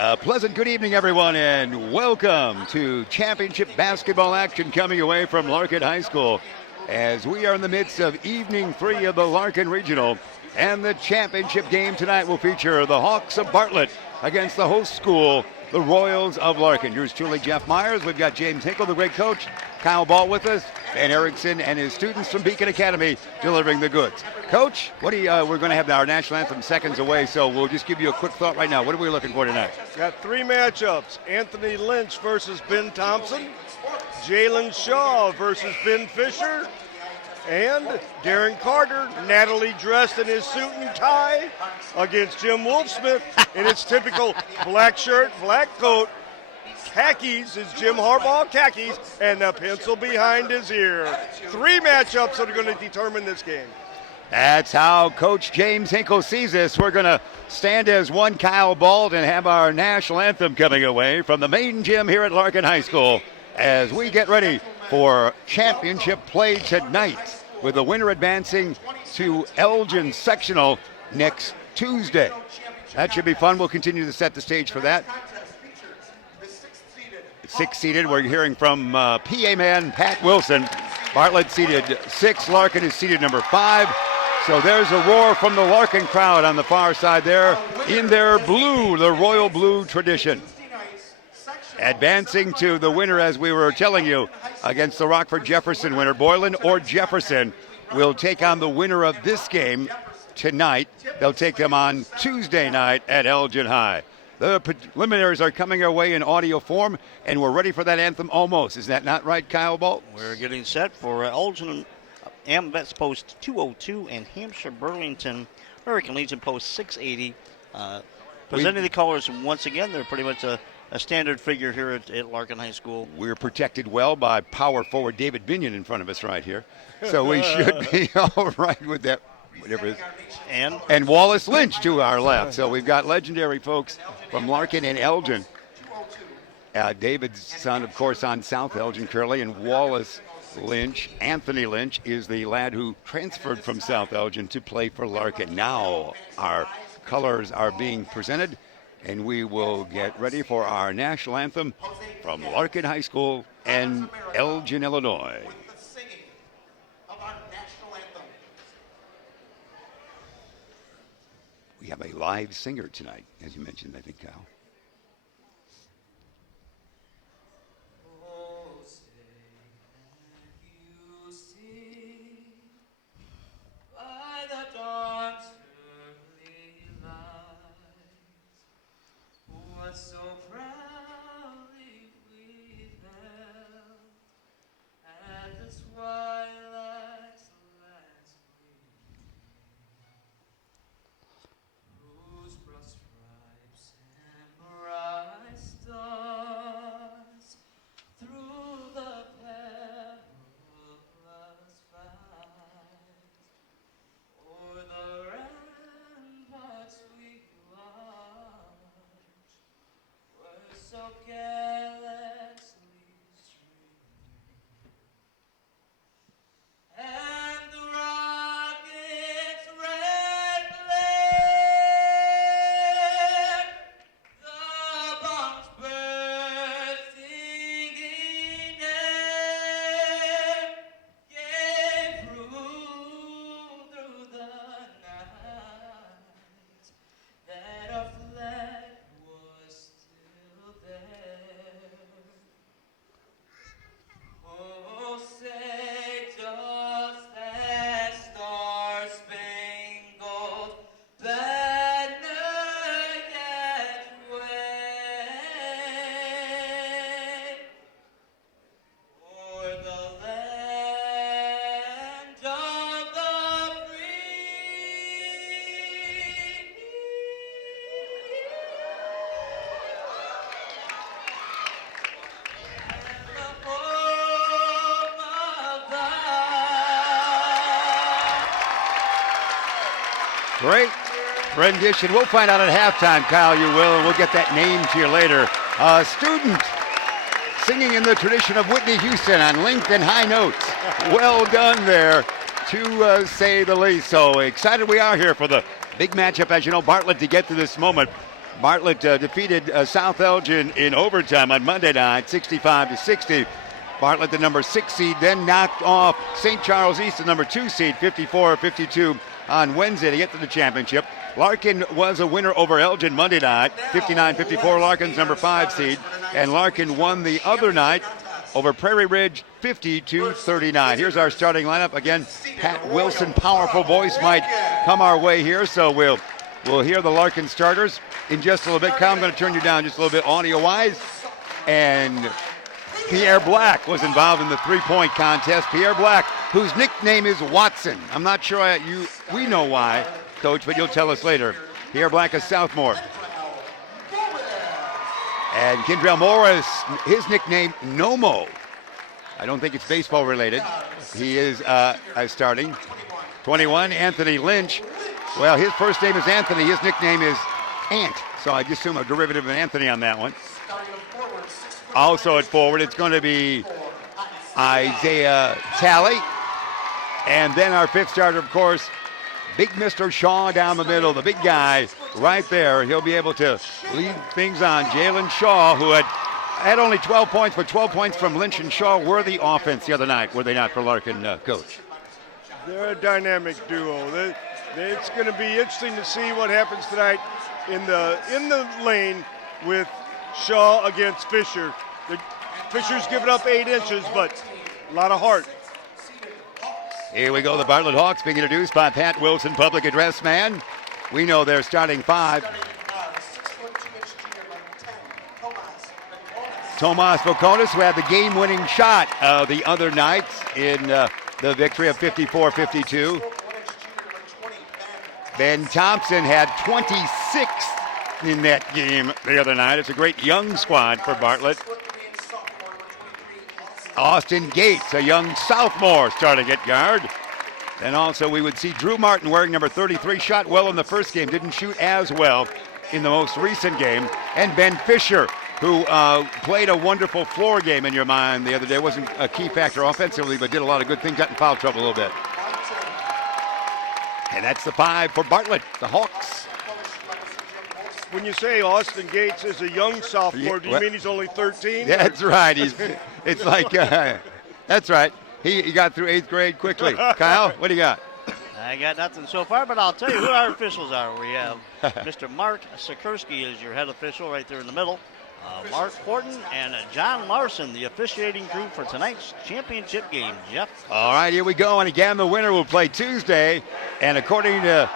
Pleasant good evening, everyone, and welcome to championship basketball action coming away from Larkin High School as we are in the midst of evening 3 of the Larkin Regional. And the championship game tonight will feature the Hawks of Bartlett against the host school, the Royals of Larkin. Yours truly, Jeff Myers. We've got James Hinkle, the great coach, Kyle Ball with us, and Erickson and his students from Beacon Academy delivering the goods. Coach, what do you, we're going to have our national anthem seconds away, so we'll just give you a quick thought right now. What are we looking for tonight? Got 3 matchups. Anthony Lynch versus Ben Thompson, Jalen Shaw versus Ben Fisher, and Darren Carter, Natalie dressed in his suit and tie against Jim Wolfsmith in his typical black shirt, black coat, khakis, his Jim Harbaugh khakis, and a pencil behind his ear. 3 matchups that are going to determine this game. That's how Coach James Hinkle sees this. We're going to stand as one Kyle Bald and have our national anthem coming away from the main gym here at Larkin High School as we get ready for championship play tonight, with the winner advancing to Elgin sectional next Tuesday. That should be fun. We'll continue to set the stage for that. 6 seeded. We're hearing from PA man Pat Wilson. Bartlett seeded 6. Larkin is seeded number 5. So there's a roar from the Larkin crowd on the far side there in their blue, the royal blue tradition. Advancing to the winner, as we were telling you, against the Rockford Jefferson winner. Boylan or Jefferson will take on the winner of this game tonight. They'll take them on Tuesday night at Elgin High. The preliminaries are coming our way in audio form, and we're ready for that anthem almost. Is that not right, Kyle Bolt? We're getting set for Elgin Ambets Post 202 and Hampshire Burlington Hurricane Legion Post 680. Presenting the colors once again, they're pretty much a standard figure here at Larkin High School. We're protected well by power forward David Binion in front of us right here. So we should be all right with that, whatever it is. And Wallace Lynch to our left. So we've got legendary folks from Larkin and Elgin. David's son, of course, on South Elgin currently, and Wallace Lynch, Anthony Lynch, is the lad who transferred from South Elgin to play for Larkin. Now our colors are being presented, and we will get ready for our national anthem from Larkin High School and Elgin, Illinois. We have a live singer tonight, as you mentioned, I think, Kyle. Great rendition. We'll find out at halftime, Kyle, you will, and we'll get that name to you later. A student singing in the tradition of Whitney Houston on length and high notes. Well done there, to say the least. So excited we are here for the big matchup, as you know, Bartlett, to get to this moment. Bartlett defeated South Elgin in overtime on Monday night, 65-60. Bartlett, the number 6 seed, then knocked off St. Charles East, the number 2 seed, 54-52 on Wednesday to get to the championship. Larkin was a winner over Elgin Monday night, 59-54. Larkin's number 5 seed, and Larkin won the other night over Prairie Ridge, 50-39. Here's our starting lineup. Again, Pat Wilson, powerful voice, might come our way here, so we'll hear the Larkin starters in just a little bit. Kyle, I'm going to turn you down just a little bit audio-wise. And Pierre Black was involved in the three-point contest. Pierre Black, whose nickname is Watson. I'm not sure we know why, Coach, but you'll tell us later. Pierre Black is sophomore. And Kendrell Morris, his nickname, Nomo. I don't think it's baseball related. He is starting. 21, Anthony Lynch. Well, his first name is Anthony. His nickname is Ant. So I just assume a derivative of Anthony on that one. Also at forward, it's going to be Isaiah Talley. And then our fifth starter, of course, big Mr. Shaw down the middle, the big guy right there. He'll be able to lead things on. Jalen Shaw, who had only 12 points, but 12 points from Lynch and Shaw were the offense the other night, were they not, for Larkin, Coach? They're a dynamic duo. It's going to be interesting to see what happens tonight in the lane with Shaw against Fisher. Fisher's given up 8 inches, but a lot of heart. Here we go, the Bartlett Hawks being introduced by Pat Wilson, public address man. We know they're starting 5. Tomas Vokonis, who had the game-winning shot the other night in the victory of 54-52. Ben Thompson had 26 in that game the other night. It's a great young squad for Bartlett. Austin Gates, a young sophomore, starting at guard. And also we would see Drew Martin wearing number 33, shot well in the first game, didn't shoot as well in the most recent game. And Ben Fisher, who played a wonderful floor game in your mind the other day. Wasn't a key factor offensively, but did a lot of good things, got in foul trouble a little bit. And that's the 5 for Bartlett, the Hawks. When you say Austin Gates is a young sophomore, do you mean he's only 13? That's right. It's like, that's right. He got through 8th grade quickly. Kyle, what do you got? I got nothing so far, but I'll tell you who our officials are. We have Mr. Mark Sikorsky is your head official right there in the middle. Mark Horton and John Larson, the officiating group for tonight's championship game. Jeff? All right, here we go. And again, the winner will play Tuesday. And according to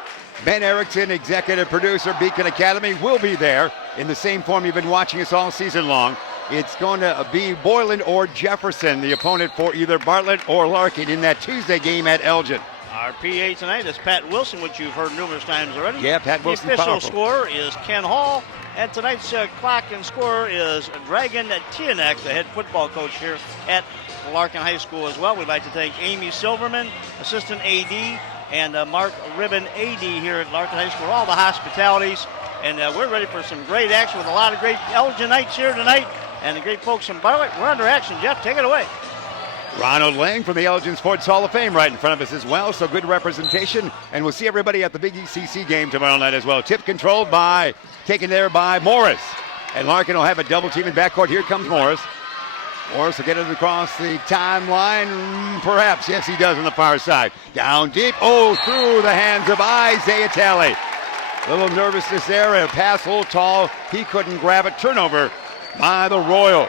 Ben Erickson, executive producer, Beacon Academy, will be there in the same form you've been watching us all season long. It's going to be Boylan or Jefferson, the opponent for either Bartlett or Larkin in that Tuesday game at Elgin. Our PA tonight is Pat Wilson, which you've heard numerous times already. Yeah, Pat Wilson. The official powerful. scorer is Ken Hall. And tonight's clock and scorer is Dragon Tianek, the head football coach here at Larkin High School as well. We'd like to thank Amy Silverman, assistant AD, and Mark Ribbon, AD here at Larkin High School, all the hospitalities. And we're ready for some great action with a lot of great Elginites here tonight and the great folks from Bartlett. We're under action. Jeff, take it away. Ronald Lang from the Elgin Sports Hall of Fame right in front of us as well, so good representation. And we'll see everybody at the Big ECC game tomorrow night as well. Tip controlled taken there by Morris. And Larkin will have a double team in backcourt. Here comes Morris. Morris will get it across the timeline. Perhaps, yes, he does on the far side. Down deep, through the hands of Isaiah Talley. A little nervousness there, a pass a little tall. He couldn't grab it. Turnover by the Royals.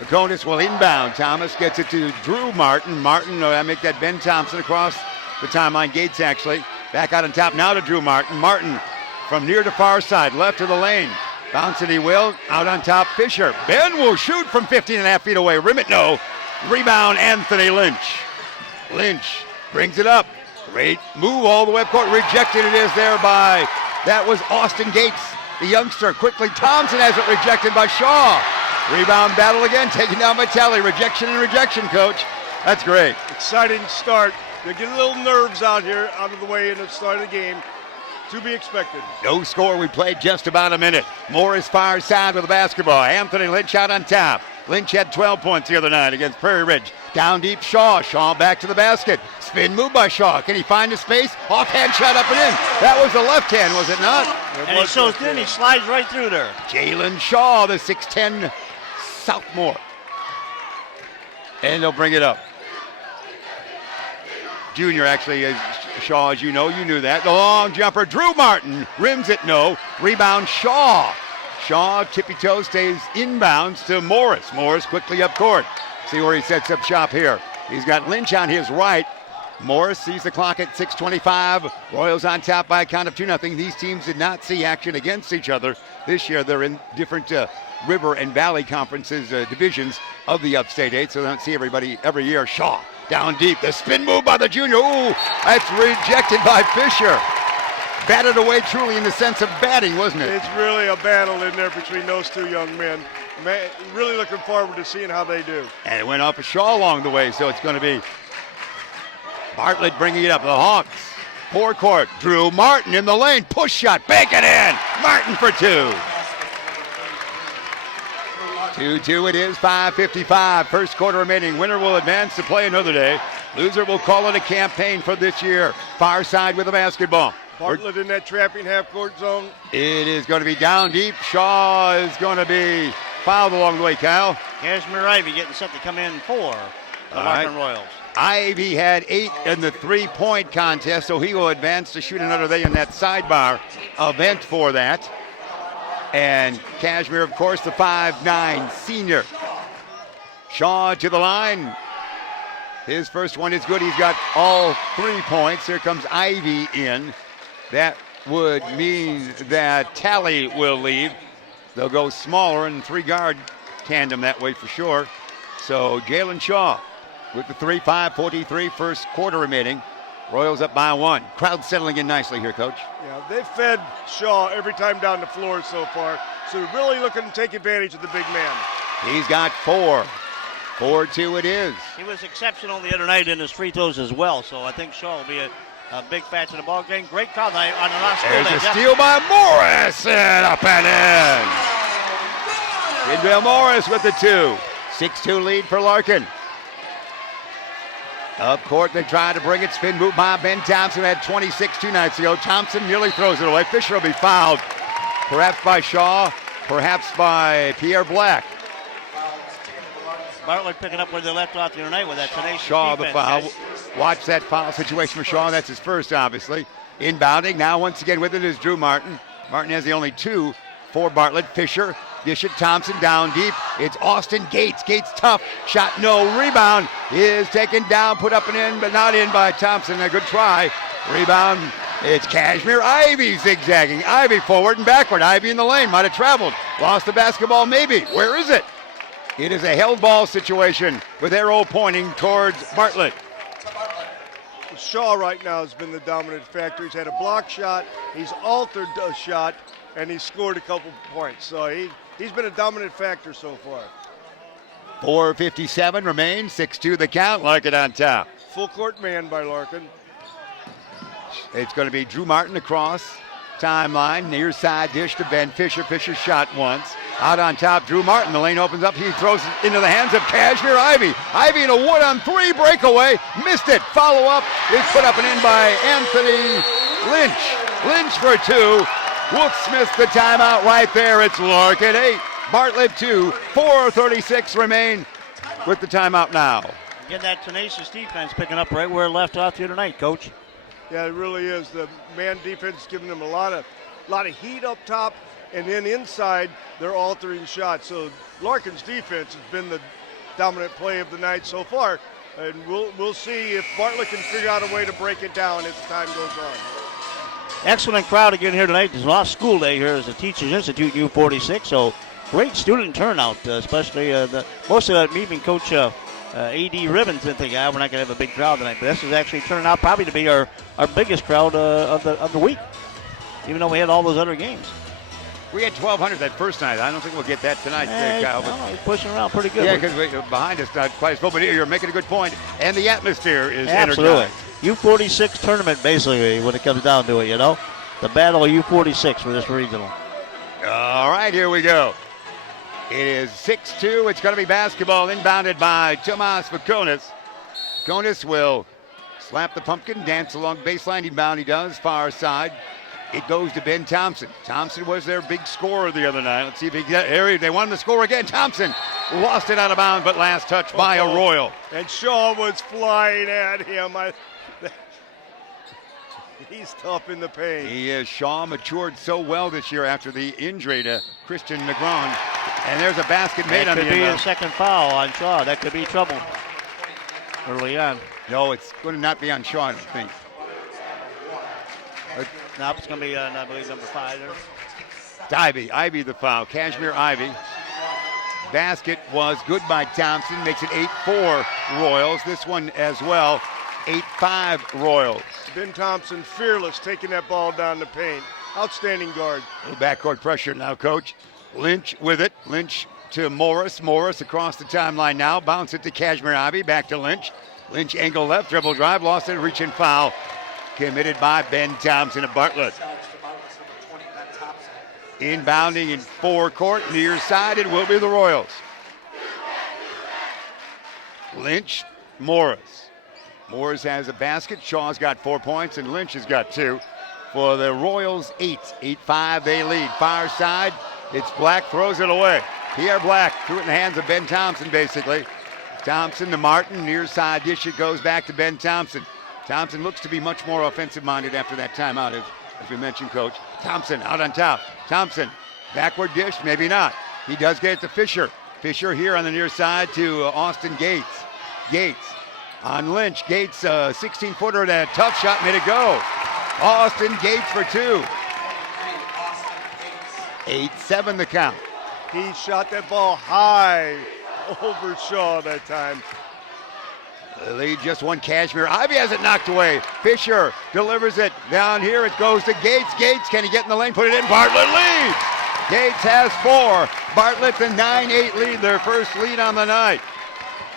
Vakonis will inbound. Thomas gets it to Drew Martin. Martin will make that Ben Thompson across the timeline. Gates actually. Back out on top now to Drew Martin. Martin from near to far side, left of the lane. Bounce it he will. Out on top, Fisher. Ben will shoot from 15.5 feet away. Rim it, no. Rebound, Anthony Lynch. Lynch brings it up. Great move all the way up court. Rejected it is there by, that was Austin Gates, the youngster. Quickly, Thompson has it rejected by Shaw. Rebound battle again, taken down by Talley. Rejection and rejection, coach. That's great. Exciting start. They get a little nerves out here, out of the way in the start of the game. To be expected. No score. We played just about a minute. Morris far side with the basketball. Anthony Lynch out on top. Lynch had 12 points the other night against Prairie Ridge. Down deep, Shaw. Shaw back to the basket. Spin move by Shaw. Can he find a space? Offhand shot up and in. That was the left hand, was it not? And he shows in, he slides right through there. Jalen Shaw, the 6'10 sophomore. And they'll bring it up. Junior, actually, is Shaw, as you know. You knew that. The long jumper, Drew Martin, rims it, no. Rebound, Shaw. Shaw, tippy toe, stays inbounds to Morris. Morris quickly up court. See where he sets up shop here. He's got Lynch on his right. Morris sees the clock at 6:25. Royals on top by a count of 2-0. These teams did not see action against each other this year. They're in different river and valley conferences, divisions of the Upstate 8, so they don't see everybody every year. Shaw down deep. The spin move by the junior. Ooh, that's rejected by Fisher. Batted away truly in the sense of batting, wasn't it? It's really a battle in there between those two young men. Really looking forward to seeing how they do. And it went off of Shaw along the way, so it's going to be Bartlett bringing it up. The Hawks, forecourt. Drew Martin in the lane. Push shot. Bank it in. Martin for 2. 2-2 it is. 5:55. First quarter remaining. Winner will advance to play another day. Loser will call it a campaign for this year. Far side with the basketball. Bartlett in that trapping half-court zone. It is going to be down deep. Shaw is going to be fouled along the way, Kyle. Cashmere Ivy getting set to come in for the Larkin Royals. Ivy had 8 in the three-point contest, so he will advance to shoot another day in that sidebar event for that. And Cashmere, of course, the 5'9 senior. Shaw to the line. His first one is good. He's got all 3 points. Here comes Ivy in. That would mean that Talley will leave. They'll go smaller and 3-guard tandem that way for sure. So Jalen Shaw with the 3, 5:43 first quarter remaining. Royals up by 1. Crowd settling in nicely here, Coach. Yeah, they've fed Shaw every time down the floor so far. So they're really looking to take advantage of the big man. He's got 4. 4-2 it is. He was exceptional the other night in his free throws as well, so I think Shaw will be a big factor in the ball game. Great crowd on the last school There's day. a steal by Morris, and up and in. Kendall Morris with the 2. 6-2 lead for Larkin. Up court, they try to bring it. Spin move by Ben Thompson. Had 26 2 nights ago. Thompson nearly throws it away. Fisher will be fouled. Perhaps by Shaw, perhaps by Pierre Black. Bartlett picking up where they left off the other night with that tenacious Shaw defense. the foul. Watch that foul situation for Shaw. That's his first, obviously. Inbounding. Now once again with it is Drew Martin. Martin has the only 2 for Bartlett. Fisher. Dish it. Thompson down deep. It's Austin Gates. Gates tough. Shot no. Rebound is taken down. Put up and in, but not in by Thompson. A good try. Rebound. It's Cashmere Ivy zigzagging. Ivy forward and backward. Ivy in the lane. Might have traveled. Lost the basketball maybe. Where is it? It is a held ball situation with arrow pointing towards Bartlett. Shaw right now has been the dominant factor. He's had a block shot. He's altered a shot, and he's scored a couple points. So he's been a dominant factor so far. 4:57 remains. 6-2 the count. Larkin on top. Full court man by Larkin. It's going to be Drew Martin across timeline. Near side dish to Ben Fisher. Fisher shot once. Out on top, Drew Martin. The lane opens up. He throws it into the hands of Cashmere Ivy. Ivy in a 1-on-3 breakaway. Missed it. Follow up is put up and in by Anthony Lynch. Lynch for 2. Wolf Smith the timeout right there. It's Larkin 8. Bartlett 2. 4:36 remain with the timeout now. Again, that tenacious defense picking up right where it left off the other night, Coach. Yeah, it really is. The man defense giving them a lot of heat up top, and then inside they're altering shots. So Larkin's defense has been the dominant play of the night so far, and we'll see if Bartlett can figure out a way to break it down as time goes on. Excellent crowd again here tonight. There's a lot of school day here as the Teachers Institute U46, so great student turnout, especially most of it, even Coach A.D. Ribbons didn't think, we're not going to have a big crowd tonight, but this is actually turning out probably to be our biggest crowd of the week, even though we had all those other games. We had 1,200 that first night. I don't think we'll get that tonight, Kyle. No, he's pushing around pretty good. Yeah, because behind us not quite as full, but you're making a good point. And the atmosphere is absolutely energized. U46 tournament, basically, when it comes down to it, you know. The battle of U46 for this regional. All right, here we go. It is 6-2. It's going to be basketball inbounded by Tomas Vakonis. Vakonis will slap the pumpkin, dance along baseline. Inbound he does, far side. It goes to Ben Thompson. Thompson was their big scorer the other night. Let's see if he get area. They wanted to score again. Thompson lost it out of bounds, but last touch by a Royal. And Shaw was flying at him. He's tough in the paint. He is. Shaw matured so well this year after the injury to Christian Negron. And there's a basket made on the That could be a second foul on Shaw. That could be trouble early on. No, it's going to not be on Shaw, I don't think. No, it's going to be, I believe, number 5 there. It's Ivy the foul. Kashmir Ivy. Basket was good by Thompson. Makes it 8-4 Royals. This one as well. 8-5 Royals. Ben Thompson fearless, taking that ball down the paint. Outstanding guard. Little backcourt pressure now, Coach. Lynch with it. Lynch to Morris. Morris across the timeline now. Bounce it to Kashmir Ivy. Back to Lynch. Lynch angle left. Dribble drive. Lost it. Reach and foul. Committed by Ben Thompson of Bartlett. Inbounding in forecourt. Near side, it will be the Royals. Lynch, Morris. Morris has a basket. Shaw's got 4 points, and Lynch has got 2. For the Royals, 8-5 they lead. Far side, it's Black, throws it away. Pierre Black threw it in the hands of Ben Thompson, basically. Thompson to Martin. Near side dish, it goes back to Ben Thompson. Thompson looks to be much more offensive-minded after that timeout, as we mentioned, Coach. Thompson out on top. Thompson, backward dish, maybe not. He does get it to Fisher. Fisher here on the near side to Austin Gates. Gates on Lynch. Gates, 16-footer, and a tough shot, made it go. Austin Gates for 2. 8-7 the count. He shot that ball high over Shaw that time. The lead just one. Kashmir Ivy has it knocked away. Fisher delivers it down here. It goes to Gates. Gates, can he get in the lane? Put it in. Bartlett leads. Gates has 4. Bartlett the 9-8 lead, their first lead on the night.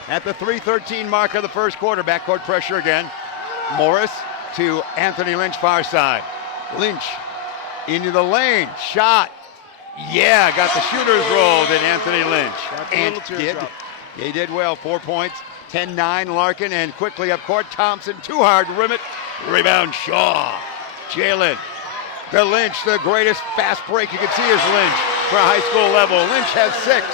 At the 3:13 mark of the first quarter, backcourt pressure again. Morris to Anthony Lynch, far side. Lynch into the lane. Shot. Yeah, got the shooter's roll, did Anthony Lynch. And he did well. 4 points. 10-9 Larkin, and quickly up court, Thompson, too hard, rim it. Rebound Shaw. Jalen. The Lynch, the greatest fast break you can see is Lynch for a high school level. Lynch has 6.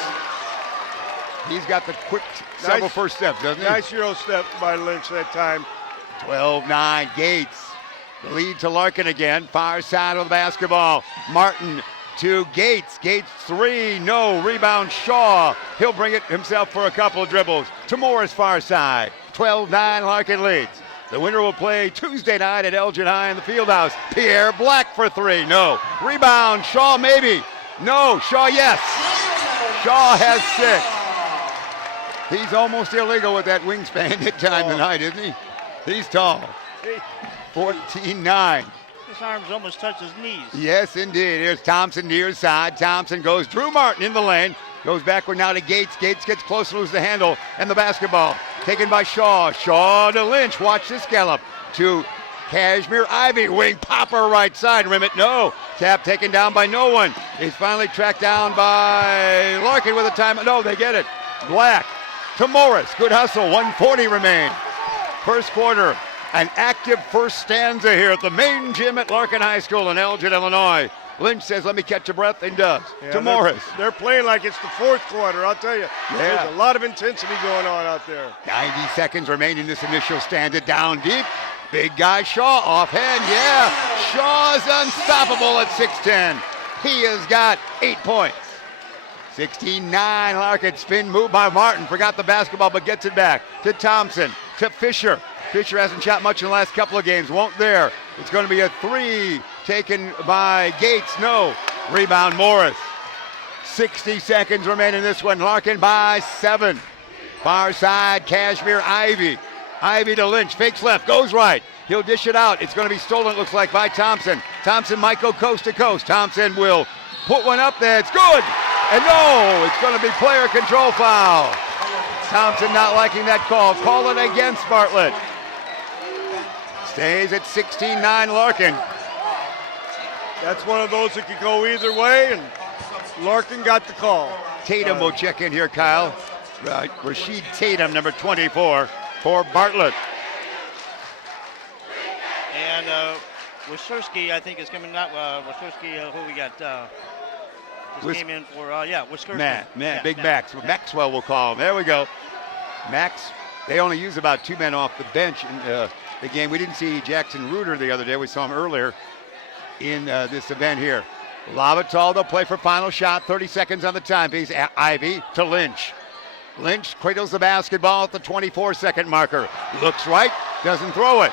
He's got the quick several first steps, doesn't he? Nice Euro step by Lynch that time. 12-9 Gates. The lead to Larkin again. Far side of the basketball. Martin to Gates. Gates 3, no. Rebound Shaw. He'll bring it himself for a couple of dribbles. To Morris, far side. 12-9 Larkin leads. The winner will play Tuesday night at Elgin High in the Fieldhouse. Pierre Black for 3, no. Rebound Shaw, maybe. No. Shaw, yes. Shaw has 6. He's almost illegal with that wingspan at time tonight, isn't he? He's tall. 14-9. His arms almost touch his knees. Yes, indeed. Here's Thompson near side. Thompson goes. Drew Martin in the lane. Goes backward now to Gates. Gates gets close to lose the handle. And the basketball taken by Shaw. Shaw to Lynch. Watch this gallop. To Kashmir Ivy. Wing popper right side. Rim it. No. Tap taken down by no one. He's finally tracked down by Larkin with a time. No, they get it. Black to Morris. Good hustle. 1:40 remain. First quarter. An active first stanza here at the main gym at Larkin High School in Elgin, Illinois. Lynch says, let me catch a breath, and does. To Morris. They're playing like it's the fourth quarter, I'll tell you. Yeah. There's a lot of intensity going on out there. 90 seconds remain in this initial stanza. Down deep. Big guy Shaw, offhand, yeah. Shaw's unstoppable at 6'10". He has got 8 points. 16-9 Larkin. Spin move by Martin. Forgot the basketball, but gets it back. To Thompson. To Fisher. Fisher hasn't shot much in the last couple of games. Won't there. It's going to be a 3 taken by Gates. No. Rebound Morris. 60 seconds remain in this one. Larkin by 7. Far side, Kashmir Ivy. Ivy to Lynch. Fakes left. Goes right. He'll dish it out. It's going to be stolen, looks like, by Thompson. Thompson might go coast to coast. Thompson will put one up there. It's good. And no, it's going to be player control foul. Thompson not liking that call. Call it against Bartlett. Stays at 16-9 Larkin. That's one of those that could go either way, and Larkin got the call. Tatum will check in here, Kyle. Rashid Tatum, number 24, for Bartlett. And Wischerski, I think, is coming out. Wischerski, who we got? Just came in for, Wischerski. Big Max. Maxwell, we'll call him. There we go. Max, they only use about 2 men off the bench in the game. We didn't see Jackson Reuter the other day. We saw him earlier in this event here. Lovatal, they'll play for final shot. 30 seconds on the timepiece. Ivy to Lynch. Lynch cradles the basketball at the 24-second marker. Looks right, doesn't throw it.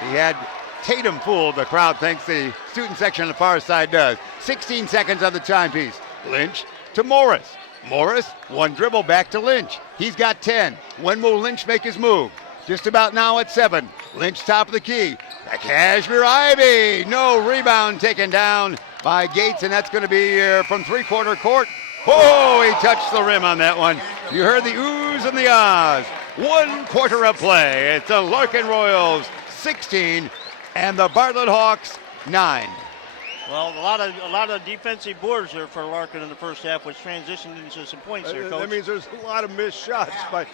He had Tatum fooled. The crowd thinks the student section on the far side does. 16 seconds on the timepiece. Lynch to Morris. Morris, one dribble back to Lynch. He's got 10. When will Lynch make his move? Just about now at 7. Lynch top of the key. Kashmir Ivy. No rebound taken down by Gates, and that's going to be from three-quarter court. Oh, he touched the rim on that one. You heard the oohs and the ahs. 1 quarter of play. It's the Larkin Royals 16 and the Bartlett Hawks 9. Well, a lot of defensive boards there for Larkin in the first half, which transitioned into some points there, Coach. That means there's a lot of missed shots by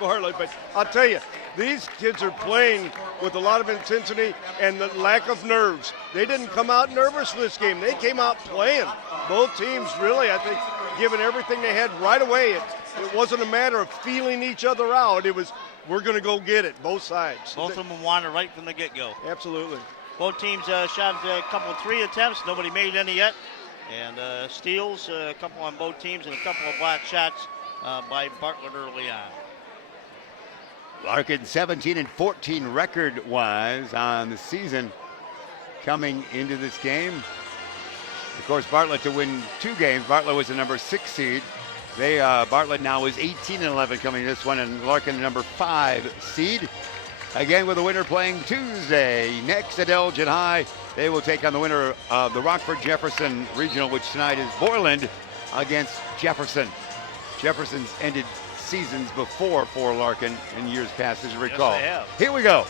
Bartlett. But I'll tell you, these kids are playing with a lot of intensity and the lack of nerves. They didn't come out nervous for this game. They came out playing. Both teams really, I think, giving everything they had right away. It wasn't a matter of feeling each other out. It was, we're going to go get it, both sides. Both of them wanted right from the get-go. Absolutely. Both teams shot a couple of 3 attempts. Nobody made any yet. And steals, a couple on both teams, and a couple of block shots by Bartlett early on. Larkin 17 and 14 record-wise on the season coming into this game. Of course, Bartlett to win 2 games. Bartlett was the number 6 seed. Bartlett now is 18 and 11 coming to this one, and Larkin the number 5 seed. Again, with the winner playing Tuesday. Next at Elgin High, they will take on the winner of the Rockford-Jefferson Regional, which tonight is Borland against Jefferson. Jefferson's ended seasons before for Larkin in years past, as you recall. Yes, they have. Here we go.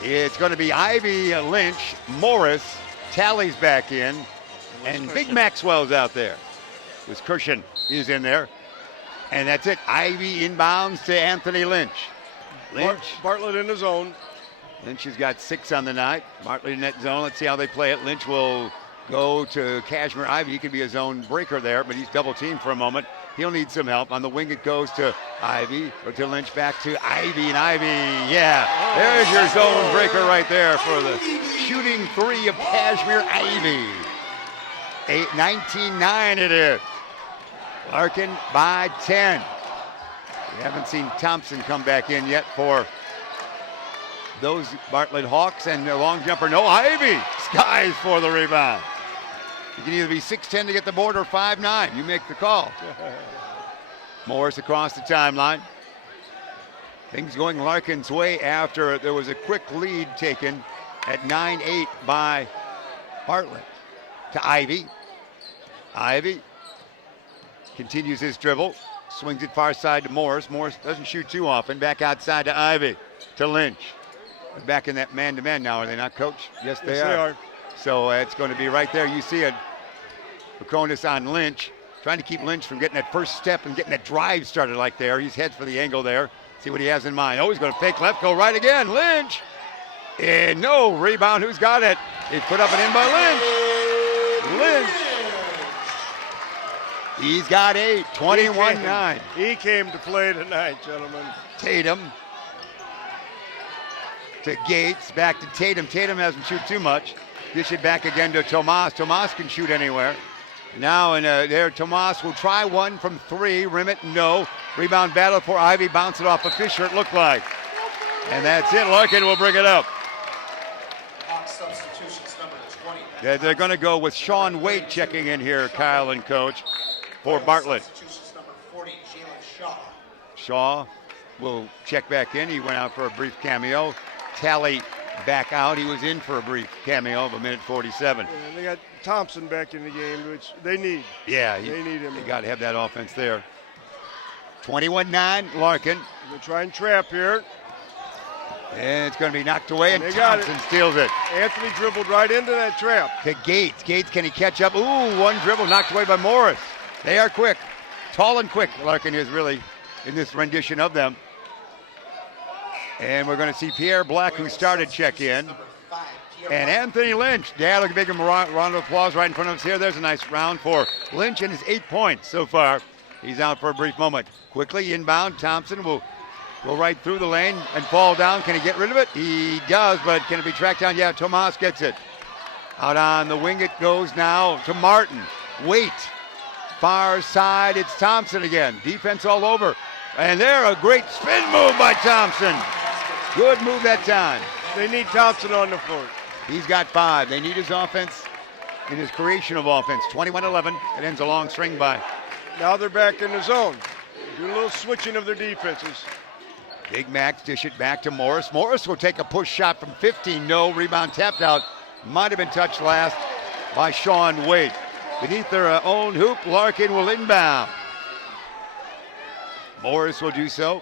It's going to be Ivy, Lynch, Morris, Talley's back in, and Big Maxwell's out there. Wischerski is in there. And that's it. Ivy inbounds to Anthony Lynch. Bartlett in the zone. Lynch has got 6 on the night. Bartlett in that zone. Let's see how they play it. Lynch will go to Kashmir Ivy. He can be a zone breaker there, but he's double teamed for a moment. He'll need some help. On the wing it goes to Ivy, or to Lynch, back to Ivy, and Ivy, yeah. There's your zone breaker right there for the shooting 3 of Kashmir Ivy. 19-9 it is. Larkin by 10. We haven't seen Thompson come back in yet for those Bartlett Hawks, and the long jumper, no, Ivy skies for the rebound. You can either be 6'10" to get the board or 5'9". You make the call. Morris across the timeline. Things going Larkin's way after there was a quick lead taken at 9-8 by Bartlett. To Ivy. Ivy continues his dribble, swings it far side to Morris. Morris doesn't shoot too often. Back outside to Ivy, to Lynch. They're back in that man-to-man now, are they not, Coach? Yes, they are. So it's going to be right there. You see it, Baconis on Lynch, trying to keep Lynch from getting that first step and getting that drive started like there. He's heads for the angle there. See what he has in mind. Oh, he's going to fake left, go right again. Lynch. And no rebound. Who's got it? It's put up and in by Lynch. Lynch. He's got 8, 21-9. He came to play tonight, gentlemen. Tatum to Gates, back to Tatum. Tatum hasn't shoot too much. Dish it back again to Tomas. Tomas can shoot anywhere. Now and there, Tomas will try one from 3. Rim it, no. Rebound battle for Ivy. Bounce it off of Fisher, it looked like. And that's it. Larkin will bring it up. Substitutions number 20. They're going to go with Sean Waite checking in here, Kyle and Coach, for Bartlett. Substitutions number 40, Jalen Shaw. Shaw will check back in. He went out for a brief cameo. Talley back out. He was in for a brief cameo of 1:47. And they got Thompson back in the game, which they need. Yeah, they need him. They got to have that offense there. 21-9, Larkin. They're trying to trap here. And it's going to be knocked away, and they got Thompson steals it. Anthony dribbled right into that trap. To Gates. Gates, can he catch up? Ooh, one dribble knocked away by Morris. They are quick. Tall and quick. Larkin is really in this rendition of them. And we're going to see Pierre Black, who started, check in. And Anthony Lynch. Yeah, look, give him a round of applause right in front of us here. There's a nice round for Lynch and his 8 points so far. He's out for a brief moment. Quickly inbound, Thompson will go right through the lane and fall down. Can he get rid of it? He does, but can it be tracked down? Yeah, Tomas gets it. Out on the wing it goes now to Martin. Wait. Far side, it's Thompson again. Defense all over. And there, a great spin move by Thompson. Good move that time. They need Thompson on the floor. He's got 5. They need his offense in his creation of offense. 21-11. It ends a long string by. Now they're back in the zone. Do a little switching of their defenses. Big Max dish it back to Morris. Morris will take a push shot from 15. No, rebound tapped out. Might have been touched last by Sean Wade. Beneath their own hoop, Larkin will inbound. Morris will do so.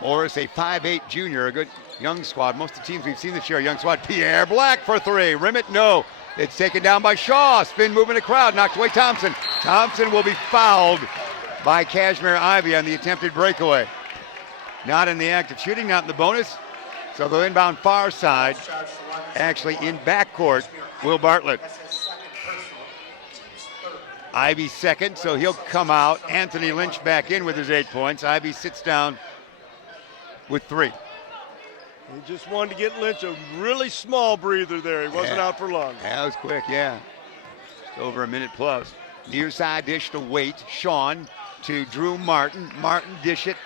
Morris, a 5'8 junior, a good young squad. Most of the teams we've seen this year are young squad. Pierre Black for 3. Rim it, no. It's taken down by Shaw. Spin move in the crowd, knocked away Thompson. Thompson will be fouled by Kashmir Ivy on the attempted breakaway. Not in the act of shooting, not in the bonus. So they'll inbound far side. Actually in backcourt, Will Bartlett. Ivy second, so he'll come out. Anthony Lynch back in with his 8 points. Ivy sits down with 3. He just wanted to get Lynch a really small breather there. He wasn't out for long. That was quick, yeah. Just over a minute plus. Near side dish to Waite. Sean to Drew Martin. Martin dish it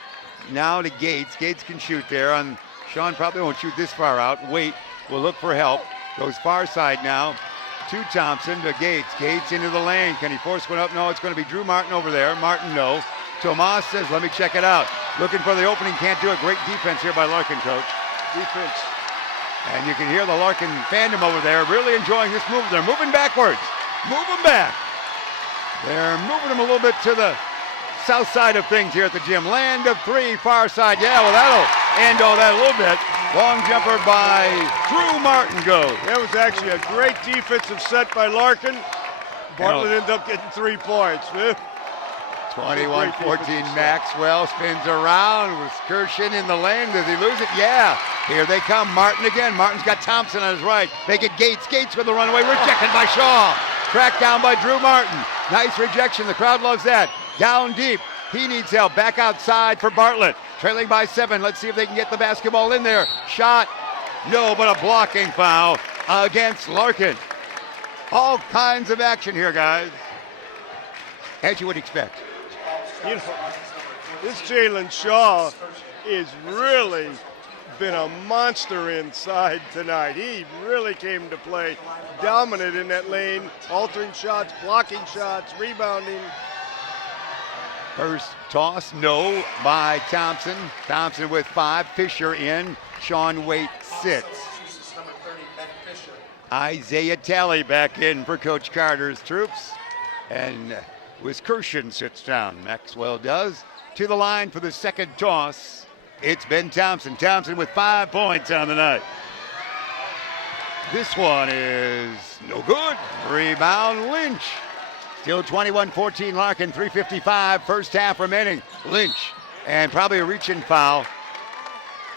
now to Gates. Gates can shoot there. Sean probably won't shoot this far out. Waite will look for help. Goes far side now to Thompson to Gates. Gates into the lane. Can he force one up? No, it's going to be Drew Martin over there. Martin, no. Tomas says, let me check it out. Looking for the opening, can't do it. Great defense here by Larkin, coach. Defense. And you can hear the Larkin fandom over there really enjoying this move. They're moving backwards. Move them back. They're moving them a little bit to the south side of things here at the gym. Land of 3, far side. Yeah, well, that'll end all that a little bit. Long jumper by Drew Martin goes. That was actually a great defensive set by Larkin. Bartlett ended up getting 3 points. 21-14 Maxwell spins around with Kirshen in the lane. Does he lose it? Yeah. Here they come. Martin again. Martin's got Thompson on his right. They get Gates. Gates with the runaway. Rejected by Shaw. Tracked down by Drew Martin. Nice rejection. The crowd loves that. Down deep. He needs help. Back outside for Bartlett. Trailing by 7. Let's see if they can get the basketball in there. Shot. No, but a blocking foul against Larkin. All kinds of action here, guys. As you would expect. You know, this Jalen Shaw is really been a monster inside tonight. He really came to play, dominant in that lane, altering shots, blocking shots, rebounding. First toss, no, by Thompson. Thompson with 5, Fisher in. Sean Waite sits. Isaiah Talley back in for Coach Carter's troops. And Kirshen sits down. Maxwell does. To the line for the second toss. It's Ben Thompson. Thompson with 5 points on the night. This one is no good. Rebound, Lynch. Still 21-14 Larkin, 3:55 first half remaining. Lynch, and probably a reach-in foul,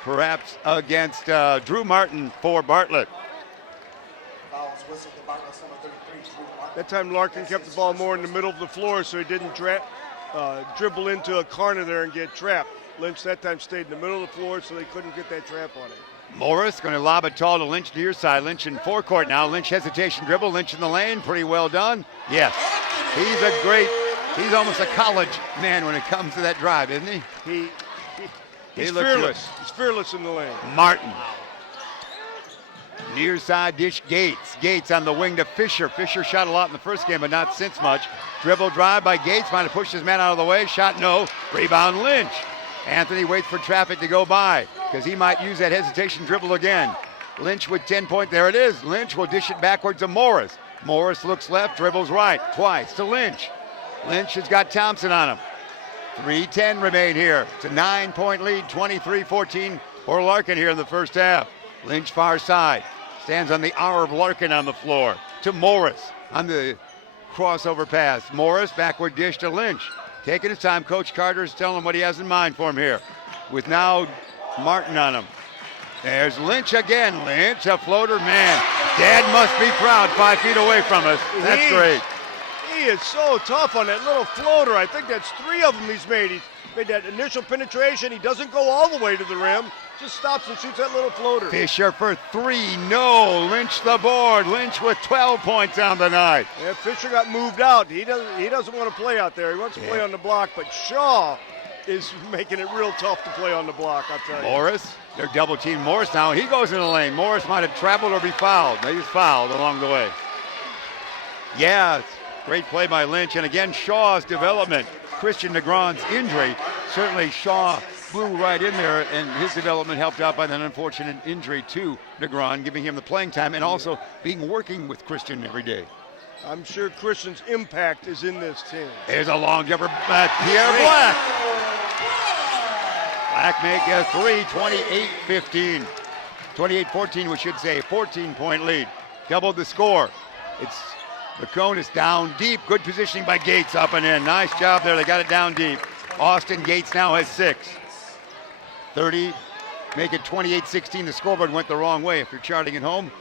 perhaps against Drew Martin for Bartlett. That time Larkin kept the ball more in the middle of the floor so he didn't dribble into a corner there and get trapped. Lynch that time stayed in the middle of the floor so they couldn't get that trap on him. Morris going to lob it tall to Lynch near side. Lynch in forecourt now. Lynch hesitation dribble. Lynch in the lane. Pretty well done. Yes. He's almost a college man when it comes to that drive, isn't he? He's fearless. He's fearless in the lane. Martin. Near side dish Gates. Gates on the wing to Fisher. Fisher shot a lot in the first game, but not since much. Dribble drive by Gates. Trying to push his man out of the way. Shot no. Rebound Lynch. Anthony waits for traffic to go by because he might use that hesitation dribble again. Lynch with 10 points. There it is. Lynch will dish it backwards to Morris. Morris looks left, dribbles right. Twice to Lynch. Lynch has got Thompson on him. 3:10 remain here. It's a 9-point lead, 23-14 for Larkin here in the first half. Lynch far side. Stands on the hour of Larkin on the floor. To Morris on the crossover pass. Morris backward dish to Lynch. Taking his time. Coach Carter is telling him what he has in mind for him here. with now Martin on him. There's Lynch again. Lynch, a floater, man. Dad must be proud, 5 feet away from us. That's great. He is so tough on that little floater. I think that's 3 of them he's made. He's made that initial penetration. He doesn't go all the way to the rim. Just stops and shoots that little floater. Fisher for 3. No. Lynch the board. Lynch with 12 points on the night. Yeah, Fisher got moved out. He doesn't want to play out there. He wants to play on the block, but Shaw is making it real tough to play on the block, I'll tell you. Morris, they're double team Morris now. He goes in the lane. Morris might have traveled or be fouled. He's fouled along the way. Yeah, great play by Lynch. And again, Shaw's development. Christian Negron's injury. Certainly Shaw flew right in there, and his development helped out by that unfortunate injury to Negron, giving him the playing time and also working with Christian every day. I'm sure Christian's impact is in this team. There's a long jumper, Pierre Black. Black make a 3, 28-15. 28-14, we should say, 14-point lead. Doubled the score. The cone is down deep. Good positioning by Gates up and in. Nice job there. They got it down deep. Austin Gates now has 6. 30, make it 28-16. The scoreboard went the wrong way if you're charting at home.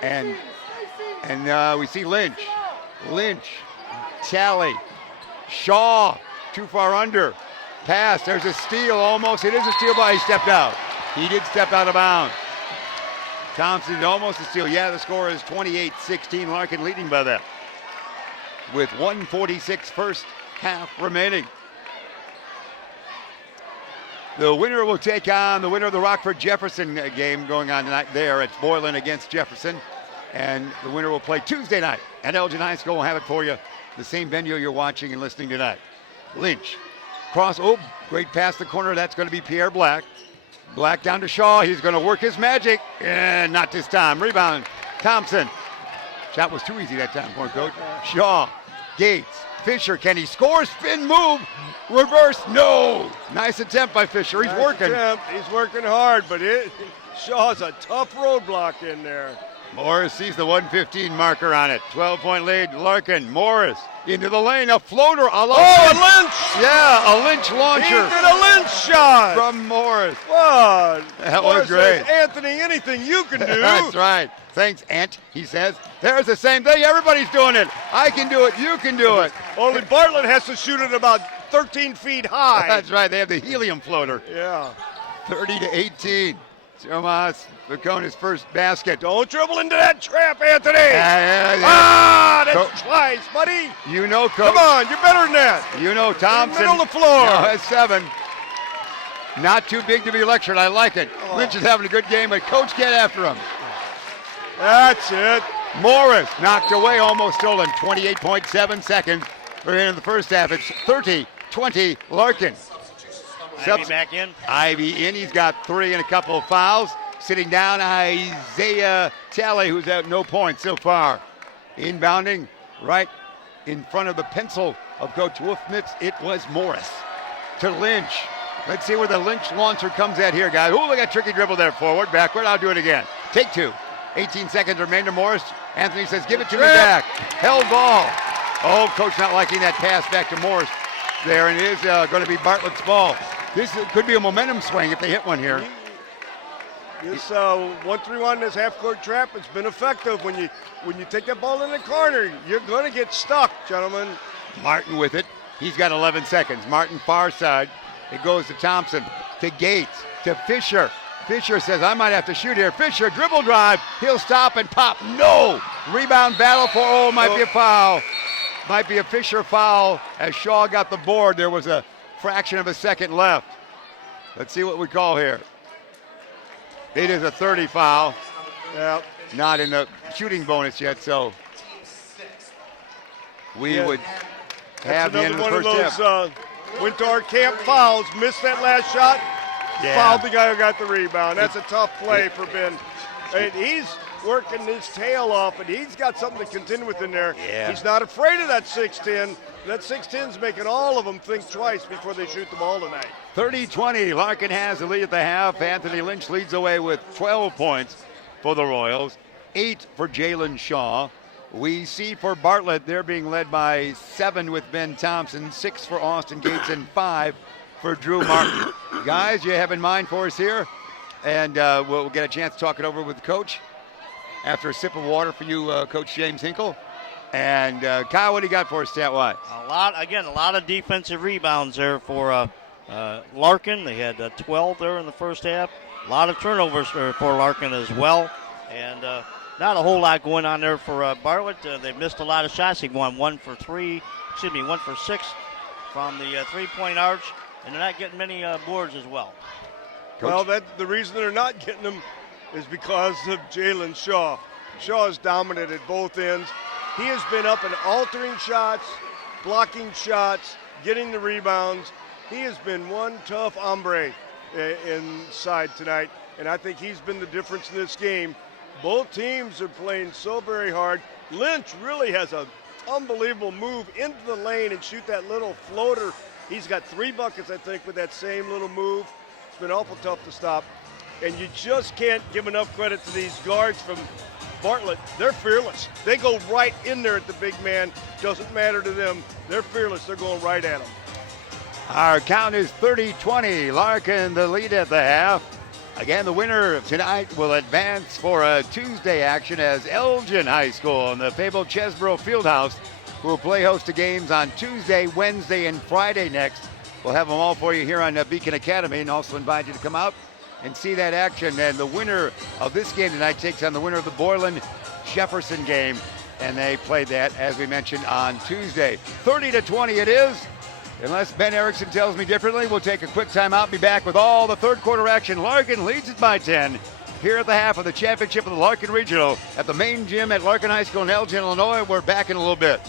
And we see Lynch, Tally, Shaw, too far under. Pass, there's a steal almost. It is a steal, but he stepped out. He did step out of bounds. Thompson almost a steal. Yeah, the score is 28-16. Larkin leading by that. With 1:46 first half remaining. The winner will take on the winner of the Rockford-Jefferson game going on tonight there. It's Boylan against Jefferson. And the winner will play Tuesday night at Elgin High School. We'll have it for you. The same venue you're watching and listening tonight. Lynch. Great pass the corner. That's going to be Pierre Black. Black down to Shaw. He's going to work his magic. And not this time. Rebound. Thompson. Shot was too easy that time, poor coach. Shaw. Gates. Fisher. Can he score? Spin move. Reverse. No. Nice attempt by Fisher. He's working. He's working hard, but Shaw's a tough roadblock in there. Morris sees the 115 marker on it. 12-point lead. Larkin. Morris into the lane. A floater. A Lynch. Yeah, a Lynch launcher. He did a Lynch shot. From Morris. What? That Morris was great. Says, Anthony, anything you can do. That's right. Thanks, Ant, he says. There's the same thing. Everybody's doing it. I can do it. You can do it. Only Bartlett has to shoot it about 13 feet high. That's right. They have the helium floater. Yeah. 30-18. Tomas Vacona's first basket. Don't dribble into that trap, Anthony. That's twice, buddy. You know, Coach. Come on, you're better than that. You know, Thompson. Middle of the floor. Now has 7. Not too big to be lectured. I like it. Lynch is having a good game, but Coach get after him. That's it. Morris knocked away, almost stolen. 28.7 seconds. We're in the first half. It's 30-20 Larkin. Ivy back in. Ivy in. He's got 3 and a couple of fouls. Sitting down, Isaiah Talley, who's at no points so far. Inbounding right in front of the pencil of Coach Wolfnitz. It was Morris to Lynch. Let's see where the Lynch launcher comes at here, guys. Oh, look at tricky dribble there. Forward, backward. I'll do it again. Take 2. 18 seconds remain to Morris. Anthony says, give it to me back. Held ball. Oh, Coach not liking that pass back to Morris there, and it is going to be Bartlett's ball. This could be a momentum swing if they hit one here. This 1-3-1, this half-court trap, it's been effective. When you take that ball in the corner, you're going to get stuck, gentlemen. Martin with it. He's got 11 seconds. Martin far side. It goes to Thompson, to Gates, to Fisher. Fisher says, I might have to shoot here. Fisher, dribble drive. He'll stop and pop. No! Rebound battle for, might be a foul. Might be a Fisher foul as Shaw got the board. There was a fraction of a second left. Let's see what we call here. It is a 30 foul. Yeah. Not in the shooting bonus yet, so we would have the end of the first half. One of those went to our camp fouls, missed that last shot, fouled the guy who got the rebound. That's a tough play for Ben. And he's working his tail off, and he's got something to contend with in there. Yeah. He's not afraid of that 6'10". That 6'10's making all of them think twice before they shoot the ball tonight. 30-20. Larkin has the lead at the half. Anthony Lynch leads away with 12 points for the Royals. 8 for Jalen Shaw. We see for Bartlett, they're being led by 7 with Ben Thompson, 6 for Austin Gates, and 5 for Drew Martin. Guys, you have in mind for us here? And we'll get a chance to talk it over with the coach after a sip of water for you, Coach James Hinkle. And Kyle, what do you got for us stat-wise? A lot of defensive rebounds there for Larkin. They had 12 there in the first half. A lot of turnovers for Larkin as well. And not a whole lot going on there for Bartlett. They missed a lot of shots. He won 1 for 6 from the three-point arch. And they're not getting many boards as well. Coach? Well, the reason they're not getting them is because of Jalen Shaw. Shaw is dominant at both ends. He has been up and altering shots, blocking shots, getting the rebounds. He has been one tough hombre inside tonight, and I think he's been the difference in this game. Both teams are playing so very hard. Lynch really has an unbelievable move into the lane and shoot that little floater. He's got 3 buckets, I think, with that same little move. It's been awful tough to stop. And you just can't give enough credit to these guards from Bartlett. They're fearless. They go right in there at the big man. Doesn't matter to them. They're fearless. They're going right at him. Our count is 30-20. Larkin the lead at the half. Again, the winner of tonight will advance for a Tuesday action as Elgin High School in the fabled Chesborough Fieldhouse will play host to games on Tuesday, Wednesday, and Friday next. We'll have them all for you here on Beacon Academy, and also invite you to come out and see that action. And the winner of this game tonight takes on the winner of the Borland-Jefferson game, and they play that, as we mentioned, on Tuesday. 30-20 it is. Unless Ben Erickson tells me differently, we'll take a quick timeout, be back with all the third quarter action. Larkin leads it by 10 here at the half of the championship of the Larkin Regional at the main gym at Larkin High School in Elgin, Illinois. We're back in a little bit.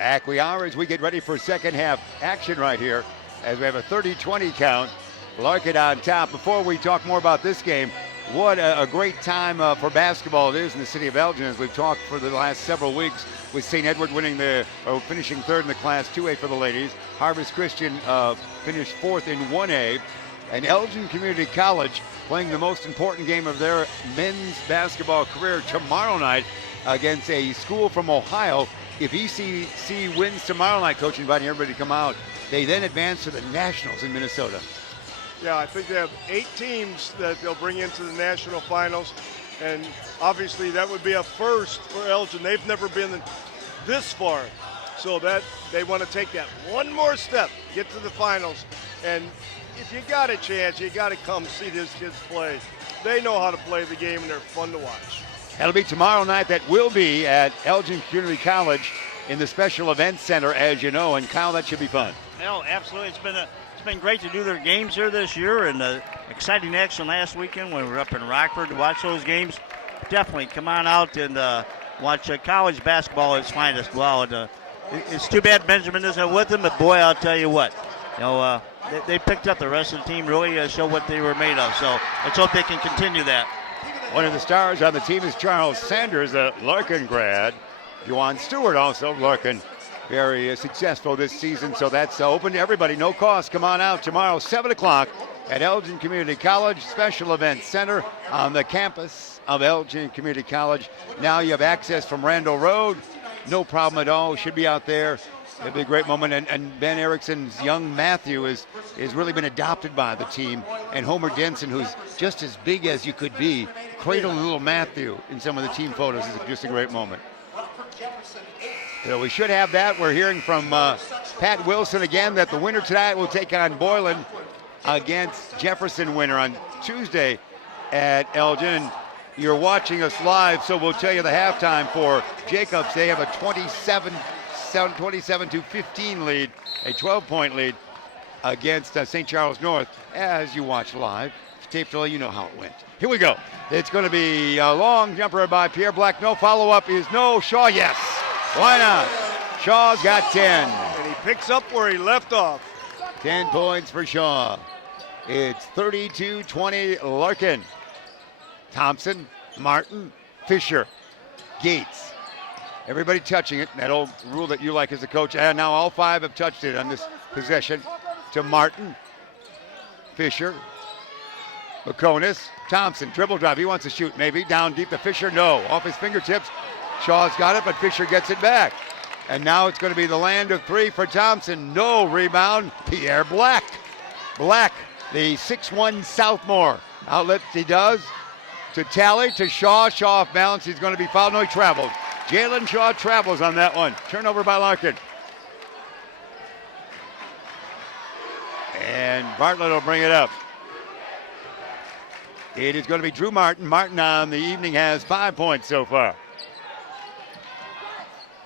Back we are as we get ready for second half action right here as we have a 30-20 count. Larkin on top. Before we talk more about this game, what a great time for basketball it is in the city of Elgin, as we've talked for the last several weeks, with St. Edward finishing third in the Class 2A for the ladies. Harvest Christian finished fourth in 1A. And Elgin Community College playing the most important game of their men's basketball career tomorrow night against a school from Ohio. If ECC wins tomorrow night, Coach, inviting everybody to come out, they then advance to the Nationals in Minnesota. Yeah, I think they have 8 teams that they'll bring into the national finals, and obviously that would be a first for Elgin. They've never been this far, so that they want to take that one more step, get to the finals, and if you got a chance, you got to come see these kids play. They know how to play the game, and they're fun to watch. That'll be tomorrow night. That will be at Elgin Community College in the Special Events Center, as you know. And Kyle, that should be fun. No, absolutely. It's been great to do their games here this year, and exciting action last weekend when we were up in Rockford to watch those games. Definitely come on out and watch college basketball at its finest. Wow, it's too bad Benjamin isn't with them, but boy, I'll tell you what, they picked up the rest of the team, really show what they were made of. So let's hope they can continue that. One of the stars on the team is Charles Sanders, a Larkin grad. Juwan Stewart also, Larkin, very successful this season. So that's open to everybody, no cost. Come on out tomorrow, 7 o'clock at Elgin Community College, Special Events Center on the campus of Elgin Community College. Now you have access from Randall Road. No problem at all. Should be out there. It'll be a great moment. And Ben Erickson's young Matthew is really been adopted by the team. And Homer Denson, who's just as big as you could be, cradling little Matthew in some of the team photos. Is just a great moment. So we should have that. We're hearing from Pat Wilson again that the winner tonight will take on Boylan against Jefferson winner on Tuesday at Elgin. You're watching us live, so we'll tell you the halftime for Jacobs. They have a 27-15 lead, a 12-point lead against St. Charles North as you watch live. Tape delay, you know how it went. Here we go. It's going to be a long jumper by Pierre Black. No follow-up is no. Shaw, yes. Why not? Shaw's got 10. And he picks up where he left off. 10 points for Shaw. It's 32-20 Larkin. Thompson, Martin, Fisher, Gates. Everybody touching it. That old rule that you like as a coach. And now all 5 have touched it on this possession. To Martin, Fisher, Baconis, Thompson, dribble drive. He wants to shoot, maybe. Down deep to Fisher, no. Off his fingertips. Shaw's got it, but Fisher gets it back. And now it's going to be the land of 3 for Thompson. No rebound. Pierre Black. Black, the 6'1 sophomore. Outlet he does. To Talley, to Shaw. Shaw off balance. He's going to be fouled. No, he traveled. Jalen Shaw travels on that one. Turnover by Larkin. And Bartlett will bring it up. It is going to be Drew Martin. Martin on the evening has 5 points so far.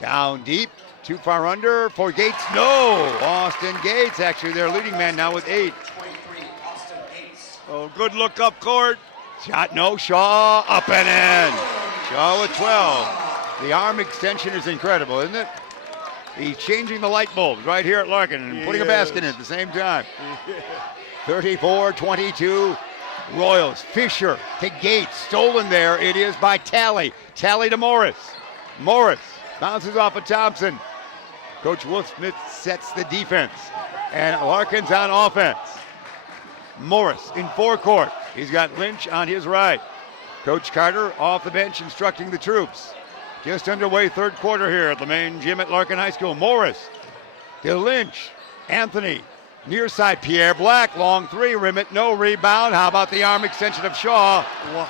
Down deep. Too far under for Gates. No. Austin Gates, actually their leading man now with 8. Oh, good look up court. Shot, no. Shaw up and in. Shaw with 12. The arm extension is incredible, isn't it? He's changing the light bulbs right here at Larkin and putting a basket in at the same time. 34-22 Royals. Fisher to Gates. Stolen there. It is by Talley. Talley to Morris. Morris bounces off of Thompson. Coach Wolfsmith sets the defense. And Larkin's on offense. Morris in forecourt. He's got Lynch on his right. Coach Carter off the bench instructing the troops. Just underway third quarter here at the main gym at Larkin High School. Morris to Lynch. Anthony. Near side, Pierre Black. Long 3, rim it, no rebound. How about the arm extension of Shaw?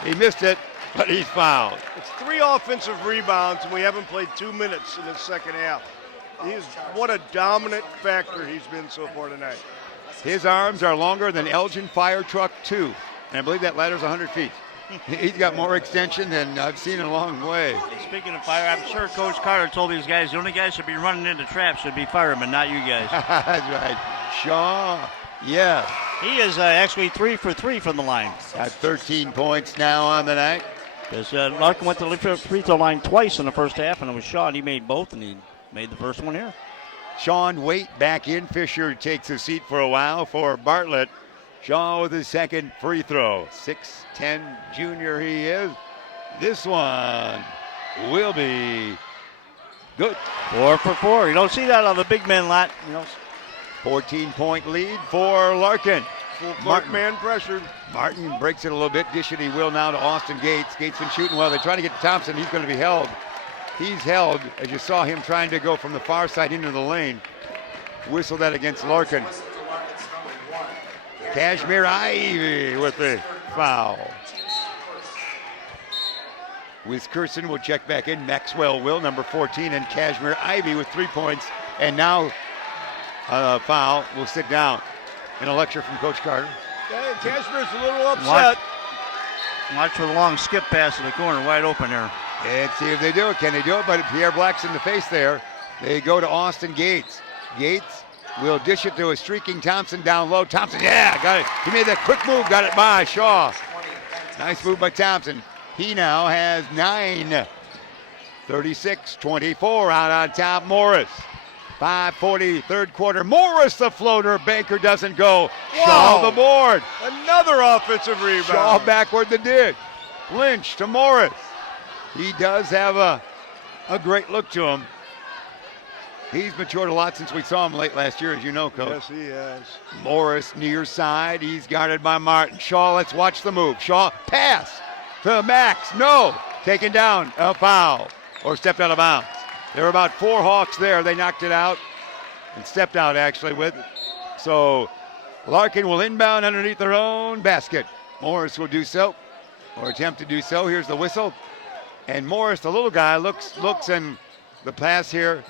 He missed it, but he's fouled. It's 3 offensive rebounds, and we haven't played 2 minutes in the second half. What a dominant factor he's been so far tonight. His arms are longer than Elgin Fire Truck 2, and I believe that ladder's 100 feet. He's got more extension than I've seen in a long way. And speaking of fire, I'm sure Coach Carter told these guys the only guys should be running into traps should be firemen, not you guys. That's right. Shaw, yeah. He is actually 3 for 3 from the line. Got 13 points now on the night. Because Larkin went to the free throw line twice in the first half, and it was Shaw, and he made both, and he Made the first one here. Sean Waite back in. Fisher takes a seat for a while for Bartlett. Shaw with his second free throw. 6'10" junior he is. This one will be good. 4 for 4. You don't see that on the big men lot. 14-point lead for Larkin. Full man pressure. Martin breaks it a little bit. Dish it he will now to Austin Gates. Gates been shooting well. They're trying to get to Thompson. He's going to be held. He's held, as you saw him trying to go from the far side into the lane. Whistle that against Larkin. Kashmir Ivy with the foul. Wiskerson will check back in. Maxwell will, number 14, and Kashmir Ivy with 3 points. And now foul will sit down. And a lecture from Coach Carter. Yeah, Kashmir's a little upset. Watch for the long skip pass to the corner, wide open there. Let's see if they do it. Can they do it? But Pierre Black's in the face there. They go to Austin Gates. Gates will dish it to a streaking Thompson down low. Thompson, yeah, got it. He made that quick move, got it by Shaw. Nice move by Thompson. He now has 9. 36-24 out on top, Morris. 5:40, third quarter. Morris the floater. Banker doesn't go. Shaw the board. Another offensive rebound. Shaw backward the dish. Lynch to Morris. He does have a great look to him. He's matured a lot since we saw him late last year, as you know, Coach. Yes, he has. Morris near side. He's guarded by Martin. Shaw, let's watch the move. Shaw, pass to Max. No. Taken down. A foul. Or stepped out of bounds. There were about 4 Hawks there. They knocked it out and stepped out, actually, with it. So Larkin will inbound underneath their own basket. Morris will do so, or attempt to do so. Here's the whistle. And Morris, the little guy, looks, and the pass here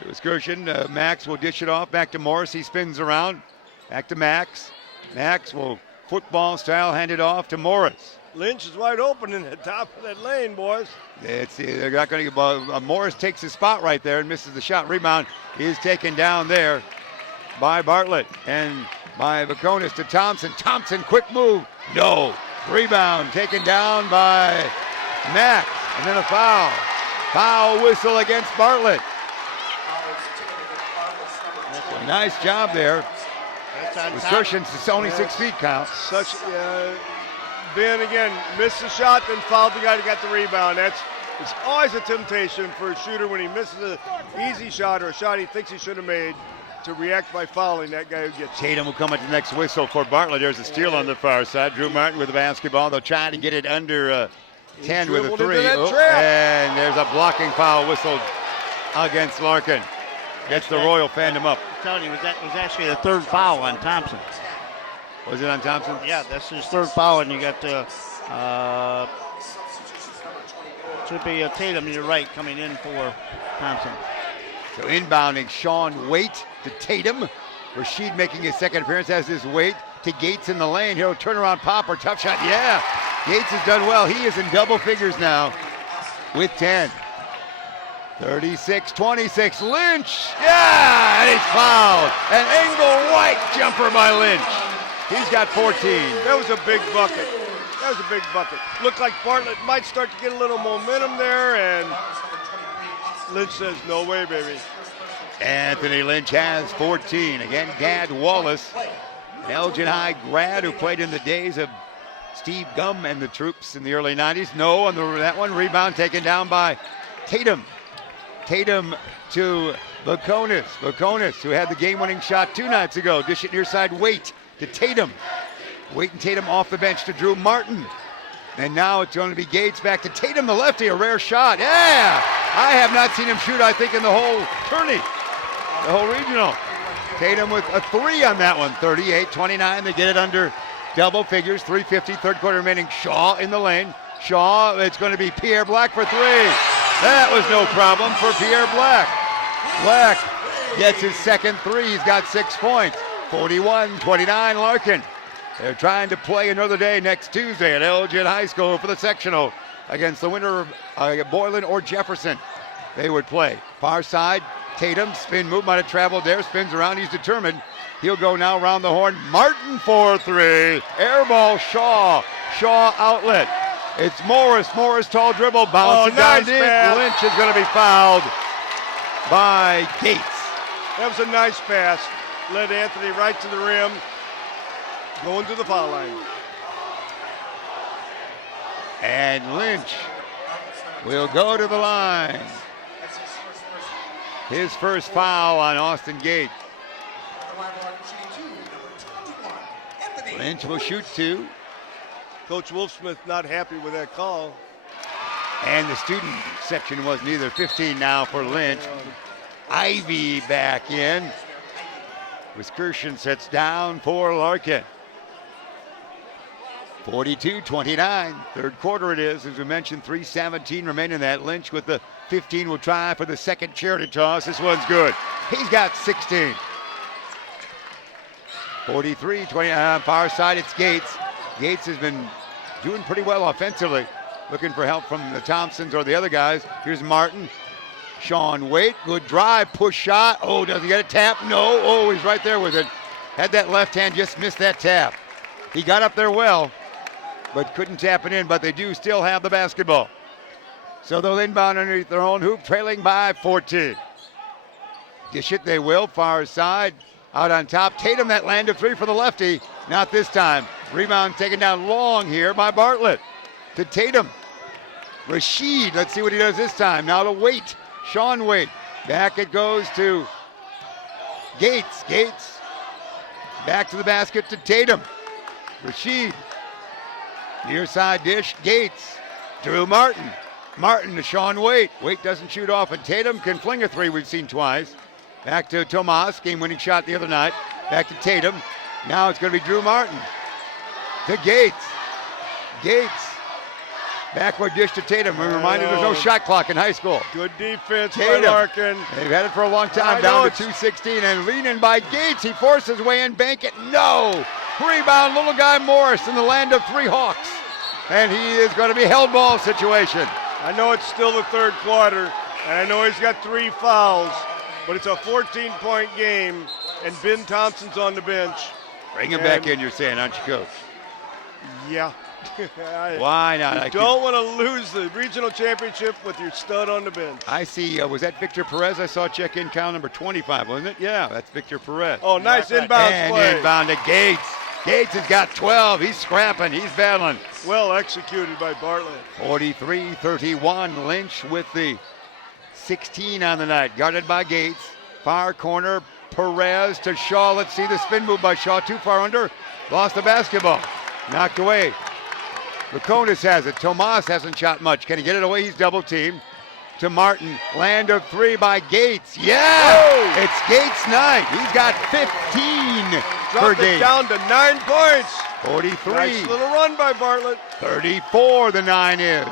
to Excursion. Max will dish it off back to Morris. He spins around. Back to Max. Max will football style hand it off to Morris. Lynch is wide open in the top of that lane, boys. They're not going to get Morris takes his spot right there and misses the shot. Rebound is taken down there by Bartlett and by Vakonis to Thompson. Thompson, quick move. No. Rebound taken down by Max. And then a foul. Foul whistle against Bartlett. Nice job there. Excursions, it's only 6 feet count. Ben again missed the shot, then fouled the guy that got the rebound. It's always a temptation for a shooter when he misses an easy shot or a shot he thinks he should have made to react by fouling that guy who gets it. Tatum will come at the next whistle for Bartlett. There's a steal on the far side. Drew Martin with the basketball. They'll try to get it under 10 with a 3. And there's a blocking foul whistled against Larkin. Gets the Royal fanned up. I'm telling you, that was actually the third foul on Thompson. Was it on Thompson? Yeah, that's his third foul, and you got should be Tatum, you're right, coming in for Thompson. So inbounding Sean Waite to Tatum. Rashid making his second appearance as his Waite to Gates in the lane. He'll turn around popper, tough shot, yeah. Gates has done well. He is in double figures now with 10. 36-26, Lynch, yeah, and he's fouled. An angle white jumper by Lynch. He's got 14. That was a big bucket. Looked like Bartlett might start to get a little momentum there, and Lynch says, no way, baby. Anthony Lynch has 14. Again, Gad Wallace, an Elgin High grad who played in the days of Steve Gum and the troops in the early 90s. No on that one. Rebound taken down by Tatum. Tatum to Vakonis. Vakonis, who had the game-winning shot 2 nights ago. Dish it near side, Waite to Tatum. Waite and Tatum off the bench to Drew Martin. And now it's going to be Gates back to Tatum, the lefty, a rare shot. Yeah! I have not seen him shoot, I think, in the whole tourney, the whole regional. Tatum with a 3 on that one, 38-29. They get it under double figures, 3:50, third quarter remaining. Shaw in the lane. Shaw, it's going to be Pierre Black for 3. That was no problem for Pierre Black. Black gets his second 3. He's got 6 points. 41-29 Larkin. They're trying to play another day next Tuesday at Elgin High School for the sectional against the winner of Boylan or Jefferson. They would play. Far side, Tatum, spin move, might have traveled there, spins around, he's determined. He'll go now around the horn. Martin for 3. Air ball, Shaw. Shaw outlet. It's Morris. Morris tall dribble, bouncing down deep. Lynch is going to be fouled. by Gates. That was a nice pass. Led Anthony right to the rim. Going to the foul line. And Lynch will go to the line. His first foul on Austin Gates. Lynch will shoot 2. Coach Wolfsmith not happy with that call. And the student section wasn't either. 15 now for Lynch. Ivy back in. Wiskerson sets down for Larkin. 42-29. Third quarter it is. As we mentioned, 3:17 remaining. That Lynch with the 15 will try for the second charity toss. This one's good. He's got 16. 43-20. Far side, it's Gates. Gates has been doing pretty well offensively. Looking for help from the Thompsons or the other guys. Here's Martin. Sean Waite, good drive, push shot. Oh, doesn't get a tap? No. Oh, he's right there with it. Had that left hand, just missed that tap. He got up there well, but couldn't tap it in, but they do still have the basketball. So they'll inbound underneath their own hoop, trailing by 14. Dish it, they will, far side. Out on top, Tatum, that land of 3 for the lefty. Not this time. Rebound taken down long here by Bartlett. To Tatum. Rashid, let's see what he does this time. Now to Waite. Sean Waite. Back it goes to Gates. Gates. Back to the basket to Tatum. Rashid. Near side dish. Gates. Drew Martin. Martin to Sean Waite. Waite doesn't shoot off, and Tatum can fling a 3 we've seen twice. Back to Tomas, game-winning shot the other night. Back to Tatum. Now it's going to be Drew Martin. To Gates. Gates. Backward dish to Tatum. We're reminded there's no shot clock in high school. Good defense Tatum. by Larkin. They've had it for a long time. Down to 2:16 and leaning by Gates. He forces his way in. Bank it. No. Rebound, little guy Morris in the land of 3 Hawks. And he is going to be held ball situation. I know it's still the third quarter, and I know he's got 3 fouls, but it's a 14-point game, and Ben Thompson's on the bench. Bring him back in, you're saying, aren't you, Coach? Yeah. Why not? You don't want to lose the regional championship with your stud on the bench. I see. Was that Victor Perez? I saw check in count number 25, wasn't it? Yeah, that's Victor Perez. Oh, nice inbound play. And inbound to Gates. Gates has got 12. He's scrapping. He's battling. Well executed by Bartlett. 43-31. Lynch with the 16 on the night. Guarded by Gates. Far corner. Perez to Shaw. Let's see the spin move by Shaw. Too far under. Lost the basketball. Knocked away. Laconis has it. Tomas hasn't shot much. Can he get it away? He's double teamed. To Martin. Land of 3 by Gates. Yeah! Oh! It's Gates' night. He's got 15 per Dropped game. it down to 9 points. 43. Nice little run by Bartlett. 34 the 9 is.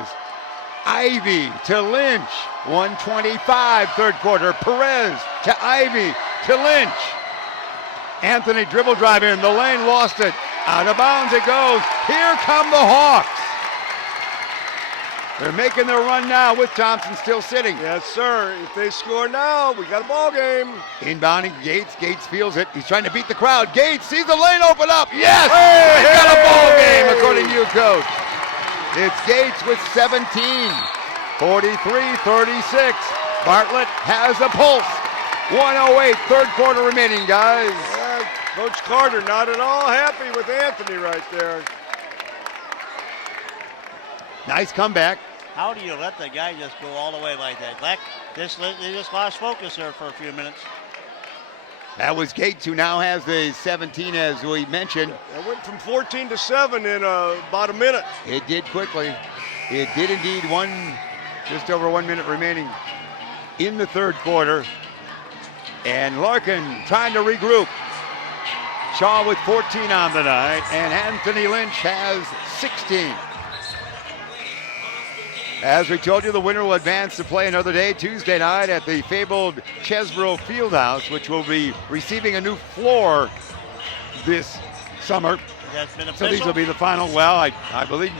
Ivy to Lynch. 125 third quarter. Perez to Ivy to Lynch. Anthony dribble drive in the lane, lost it. Out of bounds it goes. Here come the Hawks. They're making their run now with Thompson still sitting. Yes, sir. If they score now, we got a ball game. Inbounding Gates. Gates feels it. He's trying to beat the crowd. Gates sees the lane open up. Yes! Hey, They've got a ball game, hey! according to you, Coach. It's Gates with 17. 43-36. Bartlett has a pulse. 1:08, third quarter remaining, guys. Coach Carter not at all happy with Anthony right there. Nice comeback. How do you let the guy just go all the way like that? They just lost focus there for a few minutes. That was Gates, who now has the 17, as we mentioned. It went from 14 to 7 in about a minute. It did quickly. It did indeed. Just over 1 minute remaining in the third quarter. And Larkin trying to regroup. Shaw with 14 on the night, and Anthony Lynch has 16. As we told you, the winner will advance to play another day, Tuesday night at the fabled Chesbrough Fieldhouse, which will be receiving a new floor this summer. That's been So official. these will be the final. Well, I believe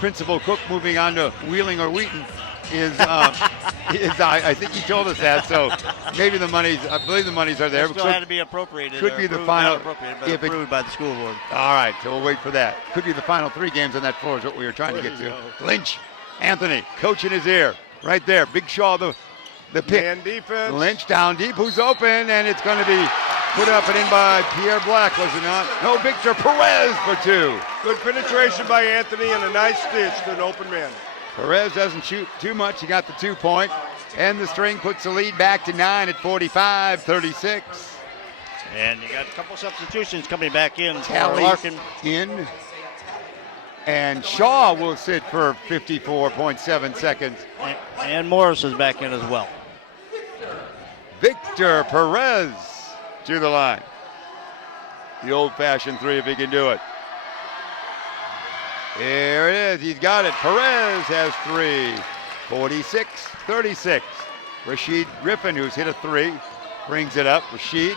Principal Cook moving on to Wheeling or Wheaton is I think he told us that. So maybe the monies, I believe the monies are there. It still had to be appropriated. Could or be the approved, final- not appropriated, but if it- approved by the school board. All right, so we'll wait for that. Could be the final 3 games on that floor is what we were trying to get to. Lynch, Anthony, coach in his ear, right there. Big Shaw, the The pick. Man defense. Lynch down deep. Who's open? And it's going to be put up and in by Pierre Black, was it not? No, Victor Perez for 2. Good penetration by Anthony and a nice stitch to an open man. Perez doesn't shoot too much. He got the 2-point. And the string puts the lead back to 9 at 45-36. And you got a couple substitutions coming back in for Tally Larkin. in. And Shaw will sit for 54.7 seconds. And Morris is back in as well. Victor Perez to the line. The old-fashioned 3 if he can do it. Here it is. He's got it. Perez has 3. 46-36. Rashid Griffin, who's hit a 3, brings it up. Rashid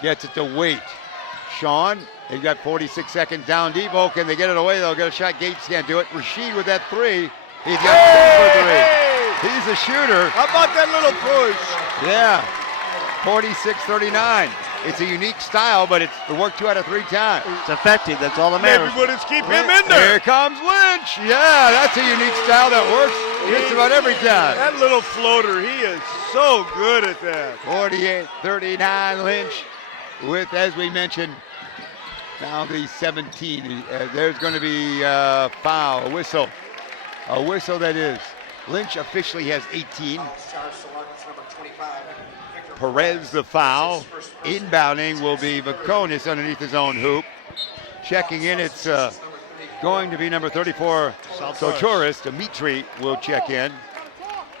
gets it to Waite. Sean, he's got 46 seconds down deep. Oh, can they get it away? They'll get a shot. Gates can't do it. Rashid with that 3. He's got 2 for 3. He's a shooter. How about that little push? Yeah. 46-39. It's a unique style, but it worked 2 out of 3 times. It's effective. That's all that matters. Everybody's keep him in there. Here comes Lynch. Yeah, that's a unique style that works just about every time. That little floater, he is so good at that. 48-39 Lynch with, as we mentioned, now the 17. There's going to be a foul, a whistle. A whistle that is. Lynch officially has 18. Perez the foul. Inbounding will be Vakonis underneath his own hoop. Checking in, it's going to be number 34, Sotoris. Dimitri will check in.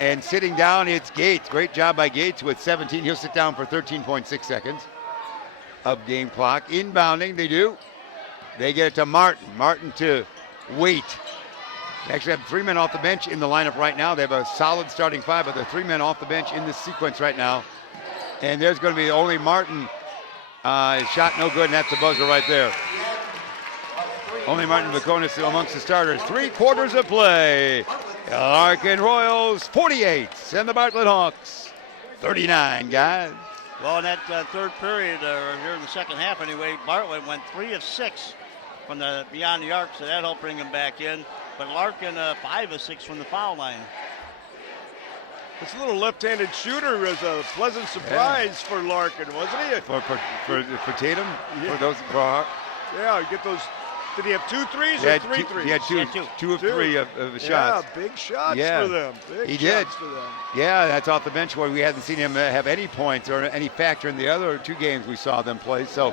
And sitting down, it's Gates. Great job by Gates with 17. He'll sit down for 13.6 seconds of game clock. Inbounding, they do. They get it to Martin. Martin to Waite. They actually have 3 men off the bench in the lineup right now. They have a solid starting 5, but they're 3 men off the bench in this sequence right now. And there's going to be only Martin. Shot no good, and that's the buzzer right there. Only Martin Vakonis amongst the starters. 3 quarters of play. Larkin Royals 48, and the Bartlett Hawks 39, guys. Well, in that third period, or here in the second half anyway, Bartlett went 3 of 6 from the beyond the arc, so that helped bring him back in. But Larkin 5 of 6 from the foul line. This little left-handed shooter was a pleasant surprise for Larkin, wasn't he? For Tatum? Yeah. For those for Yeah, you get those. Did he have 2 threes he or had 3 two, threes? he had two of 3 of shots. Yeah, big shots Yeah. for them. Big He shots did. for them. Yeah, that's off the bench where we hadn't seen him have any points or any factor in the other 2 games we saw them play. So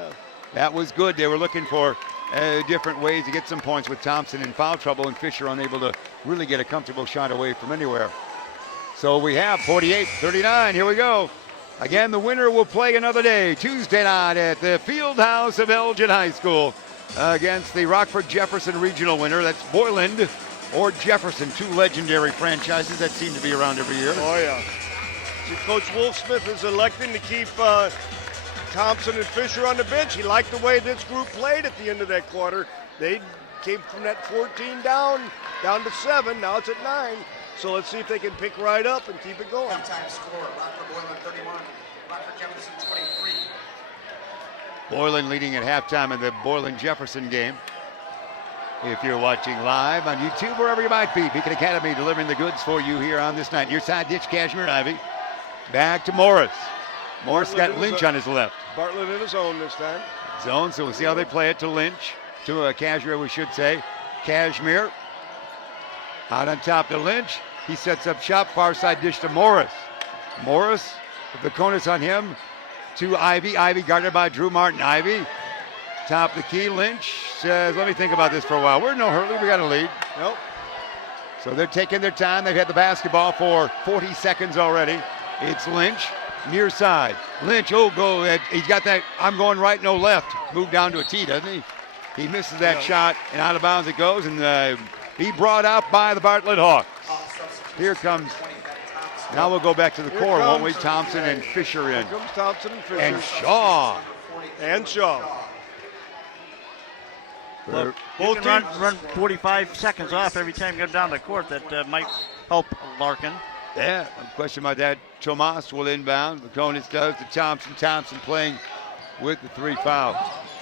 that was good. They were looking for different ways to get some points with Thompson in foul trouble, and Fisher unable to really get a comfortable shot away from anywhere. So we have 48-39. Here we go. Again, the winner will play another day, Tuesday night at the Field House of Elgin High School against the Rockford Jefferson regional winner. That's Boyland or Jefferson, 2 legendary franchises that seem to be around every year. Oh, yeah. See, Coach Wolfsmith is electing to keep Thompson and Fisher on the bench. He liked the way this group played at the end of that quarter. They came from that 14 down to 7. Now it's at 9. So let's see if they can pick right up and keep it going. Halftime score, Rockford Boylan 31, Rockford Jefferson 23. Boylan leading at halftime in the Boylan-Jefferson game. If you're watching live on YouTube, wherever you might be, Beacon Academy delivering the goods for you here on this night. Your side ditch, Cashmere and Ivy. Back to Morris. Morris got Lynch on his left. Bartlett in his own this time. Zone, so we'll see how they play it to Lynch. To Cashmere, we should say. Cashmere out on top to Lynch. He sets up shop, far side dish to Morris. Morris, the conus on him, to Ivy. Ivy guarded by Drew Martin. Ivy, top the key. Lynch says, let me think about this for a while. We're in no hurry, we got a lead. Nope. So they're taking their time. They've had the basketball for 40 seconds already. It's Lynch, near side. Lynch, he's got that, I'm going right, no left. Moved down to a tee, doesn't he? He misses that shot, and out of bounds it goes, and be brought out by the Bartlett Hawks. Here comes, now we'll go back to the core, won't we? Thompson and Fisher in. Here comes Thompson and Fisher. And Shaw. And Shaw. Well, you can run 45 seconds off every time you get down the court. That might help Larkin. Yeah, no question about that. Tomas will inbound. Vakonis does to Thompson. Thompson playing with the 3 foul.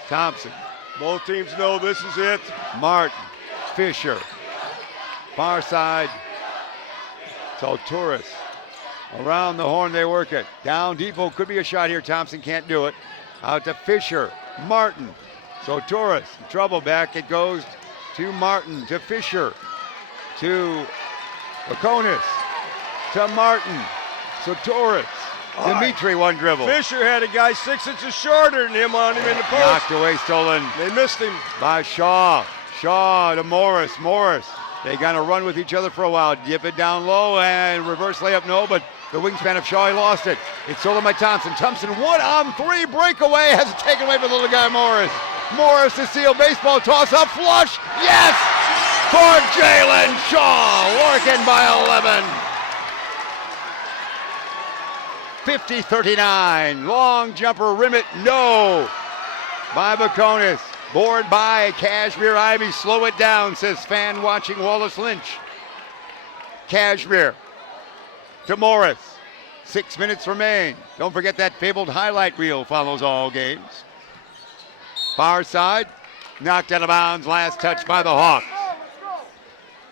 Thompson. Both teams know this is it. Martin. Fisher. Far side. Sotoris. Around the horn they work it. Down deep, could be a shot here. Thompson can't do it. Out to Fisher. Martin. So Torres in trouble. Back it goes to Martin, to Fisher, to Baconis, to Martin. So Torres. Dimitri one dribble. Fisher had a guy 6 inches shorter than him on him in the post. Knocked away, stolen. They missed him. By Shaw. Shaw to Morris. Morris. They got to run with each other for a while. Dip it down low and reverse layup. No, but the wingspan of Shaw, he lost it. It's stolen by Thompson. Thompson 1-on-3 breakaway. Has it taken away by the little guy Morris. Morris to steal. Baseball toss up. Flush. Yes! For Jalen Shaw. Larkin by 11. 50-39. Long jumper. Rim it. No. By Baconis. Board by Kashmir Ivy. Slow it down, says fan watching Wallace Lynch. Kashmir to Morris. 6 minutes remain. Don't forget that fabled highlight reel follows all games. Far side. Knocked out of bounds. Last touch by the Hawks.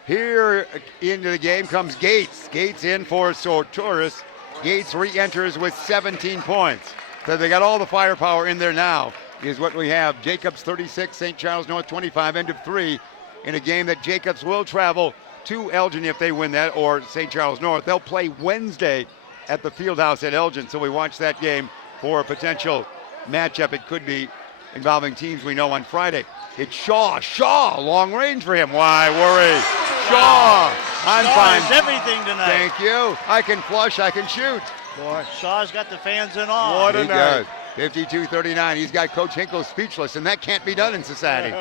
Here into the game comes Gates. Gates in for Torres. Gates re-enters with 17 points. So they got all the firepower in there now. Is what we have. Jacobs 36, St. Charles North 25, end of 3 in a game that Jacobs will travel to Elgin if they win that, or St. Charles North. They'll play Wednesday at the Fieldhouse at Elgin, so we watch that game for a potential matchup. It could be involving teams we know on Friday. It's Shaw. Shaw, long range for him. Why worry? Shaw. I'm fine. Shaw is everything tonight. Thank you. I can flush, I can shoot. Boy, Shaw's got the fans in awe. What a He night. does. 52-39. He's got Coach Hinkle speechless, and that can't be done in society.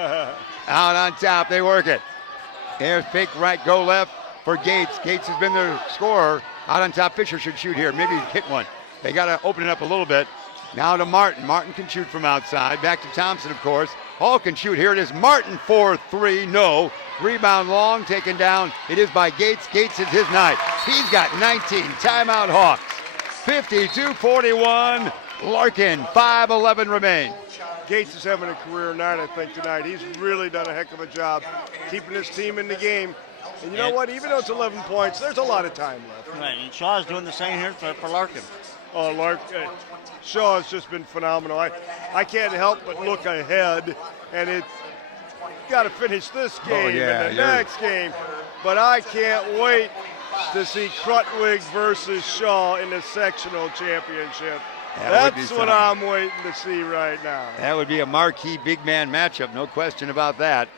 Out on top, they work it. There's fake right, go left for Gates. Gates has been their scorer. Out on top, Fisher should shoot here. Maybe hit one. They got to open it up a little bit. Now to Martin. Martin can shoot from outside. Back to Thompson, of course. Hall can shoot. Here it is. Martin 4-3. No. Rebound long, taken down. It is by Gates. Gates is his night. He's got 19. Timeout Hawks. 52-41. Larkin, 5:11 remain. Gates is having a career night, I think, tonight. He's really done a heck of a job keeping his team in the game. And you know what? Even though it's 11 points, there's a lot of time left. Right, and Shaw's doing the same here for Larkin. Oh, Shaw has just been phenomenal. I can't help but look ahead, and it's got to finish this game and the next game. But I can't wait to see Krutwig versus Shaw in the sectional championship. That's what I'm waiting to see right now. That would be a marquee big man matchup, no question about that.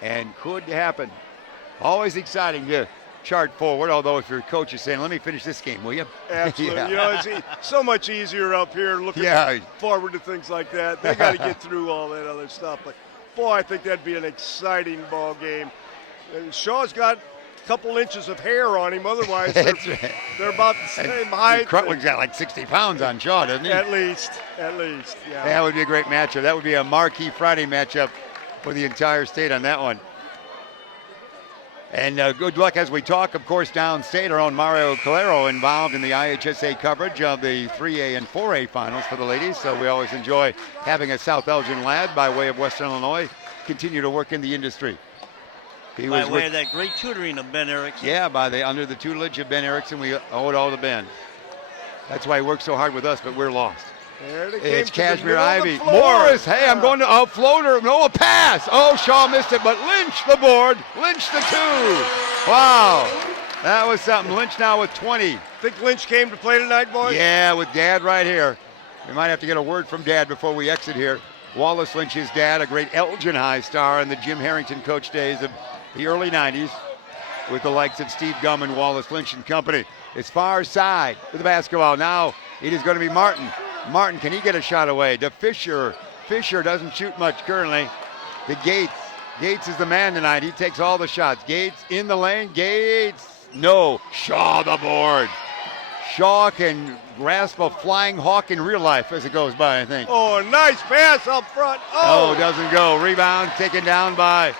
And could happen. Always exciting to chart forward, although if your coach is saying, let me finish this game, will you? Absolutely. Yeah. You know, it's so much easier up here looking forward to things like that. They got to get through all that other stuff. But, boy, I think that'd be an exciting ball game. And Shaw's got a couple inches of hair on him. Otherwise, they're about the same height. Krutwig's got like 60 pounds on Shaw, doesn't he? At least, yeah. That would be a great matchup. That would be a marquee Friday matchup for the entire state on that one. And good luck as we talk, of course, downstate. Our own Mario Calero involved in the IHSA coverage of the 3A and 4A finals for the ladies. So we always enjoy having a South Elgin lad by way of Western Illinois continue to work in the industry. He By was way of that great tutoring of Ben Erickson. Yeah, under the tutelage of Ben Erickson, we owe it all to Ben. That's why he works so hard with us, but we're lost. It's Kashmir Ivy. Morris, hey, I'm going to a floater. No, a pass. Oh, Shaw missed it, but Lynch the board. Lynch the 2. Wow. That was something. Lynch now with 20. Think Lynch came to play tonight, boys? Yeah, with Dad right here. We might have to get a word from Dad before we exit here. Wallace Lynch's dad, a great Elgin High star in the Jim Harrington coach days of the early 90s with the likes of Steve Gum and Wallace Lynch and company. It's far side with the basketball. Now it is going to be Martin. Martin, can he get a shot away? To Fisher. Fisher doesn't shoot much currently. To Gates. Gates is the man tonight. He takes all the shots. Gates in the lane. Gates. No. Shaw the board. Shaw can grasp a flying hawk in real life as it goes by, I think. Oh, nice pass up front. Oh, doesn't go. Rebound taken down by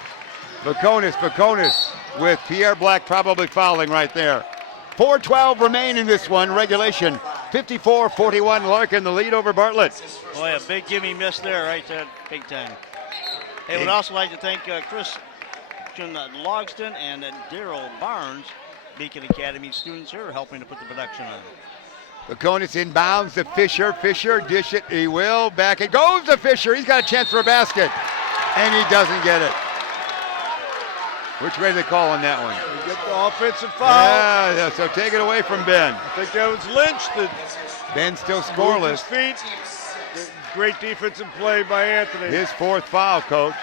Baconis. Baconis with Pierre Black probably fouling right there. 4:12 remain in this one. Regulation 54-41. Larkin the lead over Bartlett. Boy, a big gimme miss there, right there, big time. Hey, would also like to thank Chris Logston and Daryl Barnes Beacon Academy students here helping to put the production on. Vaconis inbounds to Fisher. Fisher, dish it. He will. Back it goes to Fisher. He's got a chance for a basket. And he doesn't get it. Which way they call on that one? They get the offensive foul. Yeah, so take it away from Ben. I think that was Lynch that Ben still moved scoreless. his feet. Great defensive play by Anthony. His fourth foul, coach.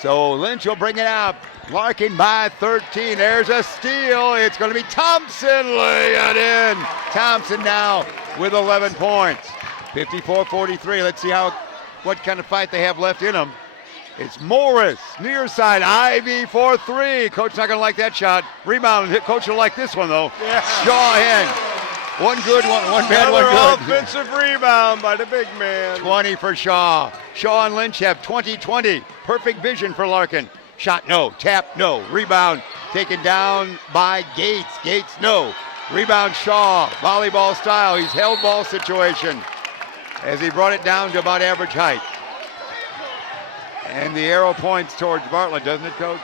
So Lynch will bring it out. Larkin by 13. There's a steal. It's going to be Thompson. Lay it in. Thompson now with 11 points. 54-43. Let's see what kind of fight they have left in them. It's Morris, near side, Ivy for 3. Coach not going to like that shot. Rebound. Coach will like this one, though. Yeah. Shaw in. One good, one bad, one Another good. offensive rebound by the big man. 20 for Shaw. Shaw and Lynch have 20-20. Perfect vision for Larkin. Shot, no. Tap, no. Rebound taken down by Gates. Gates, no. Rebound Shaw. Volleyball style. He's held ball situation as he brought it down to about average height. And the arrow points towards Bartlett, doesn't it, Coach?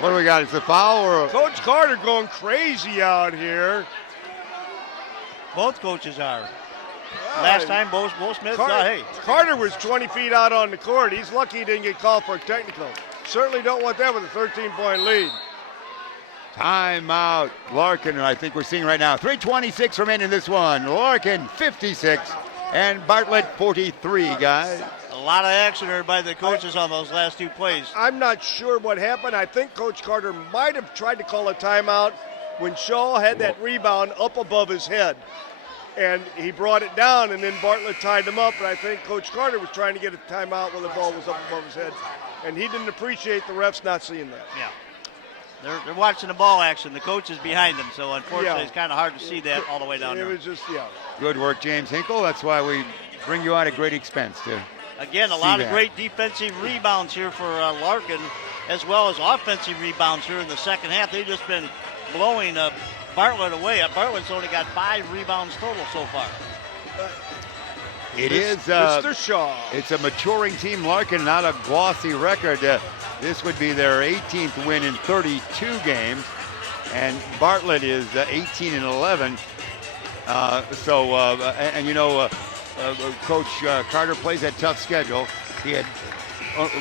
What do we got? Is it a foul or Coach Carter going crazy out here. Both coaches are. Last time, Bo Smith, hey. Carter was 20 feet out on the court. He's lucky he didn't get called for a technical. Certainly don't want that with a 13-point lead. Timeout. Larkin, I think we're seeing right now. 3:26 remaining in this one. Larkin, 56, and Bartlett, 43, guys. A lot of action there by the coaches on those last 2 plays. I'm not sure what happened. I think Coach Carter might have tried to call a timeout when Shaw had that rebound up above his head. And he brought it down, and then Bartlett tied him up. And I think Coach Carter was trying to get a timeout when the ball was up above his head. And he didn't appreciate the refs not seeing that. Yeah. They're watching the ball action. The coach is behind them, so unfortunately it's kind of hard to see that all the way down there. It was just, Good work, James Hinkle. That's why we bring you out at great expense to Again, a lot of great defensive rebounds here for Larkin, as well as offensive rebounds here in the second half. They've just been blowing Bartlett away. Bartlett's only got 5 rebounds total so far. It is Mr. Shaw. It's a maturing team. Larkin, not a glossy record. This would be their 18th win in 32 games, and Bartlett is 18 and 11. Coach Carter plays that tough schedule. He had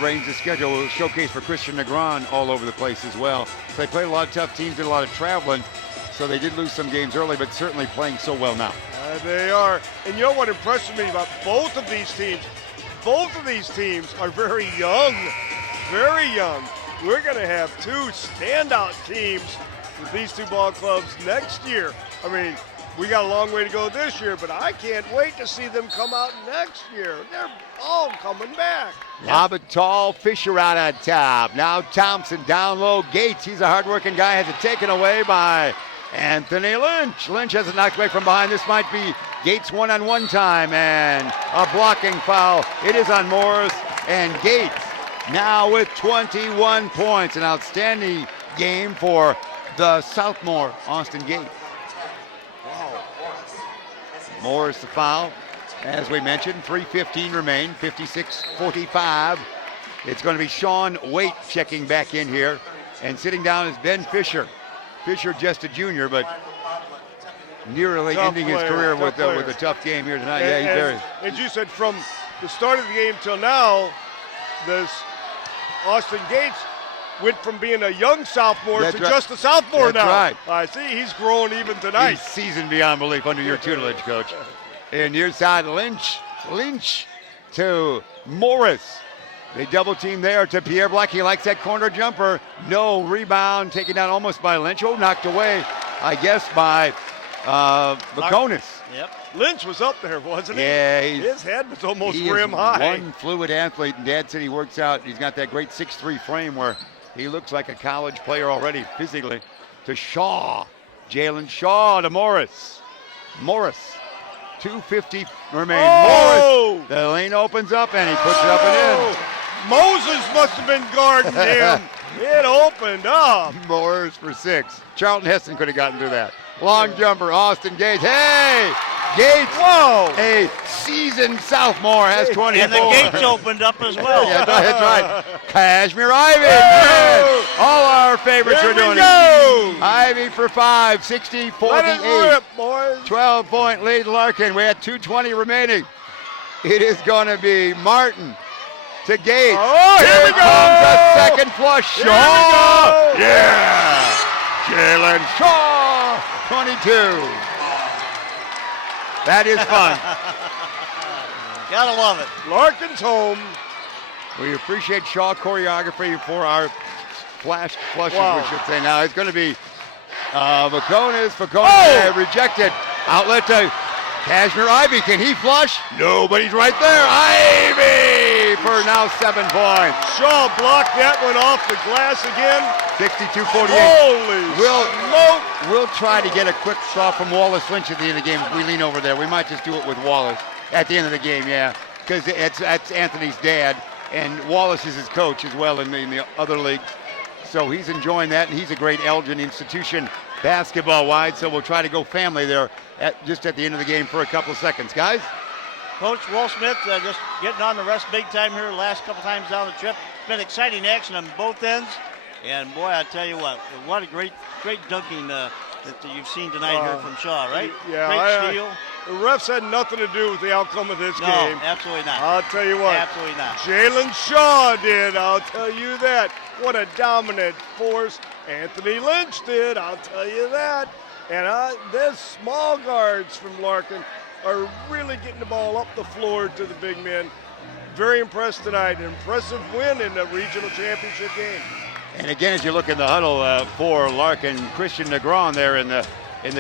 arranged the schedule, a showcase for Christian Negron all over the place as well. So they played a lot of tough teams, did a lot of traveling. So they did lose some games early, but certainly playing so well now. They are. And you know what impresses me about both of these teams? Both of these teams are very young. Very young. We're going to have 2 standout teams with these 2 ball clubs next year. I mean, we got a long way to go this year, but I can't wait to see them come out next year. They're all coming back. Lob it tall, Fisher out on top. Now Thompson down low. Gates, he's a hard-working guy, has it taken away by Anthony Lynch. Lynch has it knocked away from behind. This might be Gates one-on-one time, and a blocking foul. It is on Morris, and Gates now with 21 points. An outstanding game for the Southmore Austin Gates. Morris the foul. As we mentioned, 3:15 remain, 56-45. It's going to be Sean Waite checking back in here. And sitting down is Ben Fisher. Fisher just a junior, but nearly ending his career with a tough game here tonight. And, he's very. As you said, from the start of the game till now, this Austin Gates went from being a young sophomore to just a sophomore now. Right. I see he's grown even tonight. He's seasoned beyond belief under your tutelage, Coach. And near side, Lynch to Morris. They double team there to Pierre Black. He likes that corner jumper. No rebound, taken down almost by Lynch. Oh, knocked away, I guess, by Vaconis. Yep. Lynch was up there, wasn't he? Yeah. His head was almost he rim is high. One fluid athlete, and Dad said he works out. He's got that great 6'3" frame where he looks like a college player already physically. To Shaw. Jalen Shaw to Morris. Morris. 2:50 remain. Oh! Morris. The lane opens up, and he puts it up and in. Moses must have been guarding him. It opened up. Morris for 6. Charlton Heston could have gotten through that. Long jumper, Austin Gates. Hey! Gates, whoa! A seasoned sophomore, has 24. And the gates opened up as well. Yeah, that's right. Kashmir Ivy. Man. All our favorites Here are doing we go. it. Ivy for 5, 60, Let it 48. rip, boys. 12-point lead, Larkin. We had 2:20 remaining. It is going to be Martin to Gates. Oh, here we go. Comes a second flush. Here Shaw. we go. Yeah. Jalen Shaw, 22. That is fun. Gotta love it. Larkin's home. We appreciate Shaw choreography for our flash flushes, Wow. we should say. Now it's going to be Vaconis. Oh! Rejected. Outlet to Cashmere Ivy. Can he flush? Nobody's right there. Ivy for now 7 points. Shaw blocked that one off the glass again. 62-48. Holy smoke. We'll try to get a quick stop from Wallace Lynch at the end of the game. If we lean over there, we might just do it with Wallace at the end of the game, yeah. Because that's Anthony's dad, and Wallace is his coach as well in the other leagues. So he's enjoying that, and he's a great Elgin institution basketball-wise, so we'll try to go family there just at the end of the game for a couple of seconds. Guys? Coach Will Smith just getting on the rest big time here the last couple times down the trip. It's been exciting action on both ends. And boy, I tell you what a great dunking that you've seen tonight here from Shaw, right? Yeah, great steal. The refs had nothing to do with the outcome of this No, game. absolutely not. I'll tell you what. Absolutely not. Jalen Shaw did, I'll tell you that. What a dominant force Anthony Lynch did, I'll tell you that. And the small guards from Larkin are really getting the ball up the floor to the big men. Very impressed tonight. An impressive win in the regional championship game. And again, as you look in the huddle for Larkin, Christian Negron there in the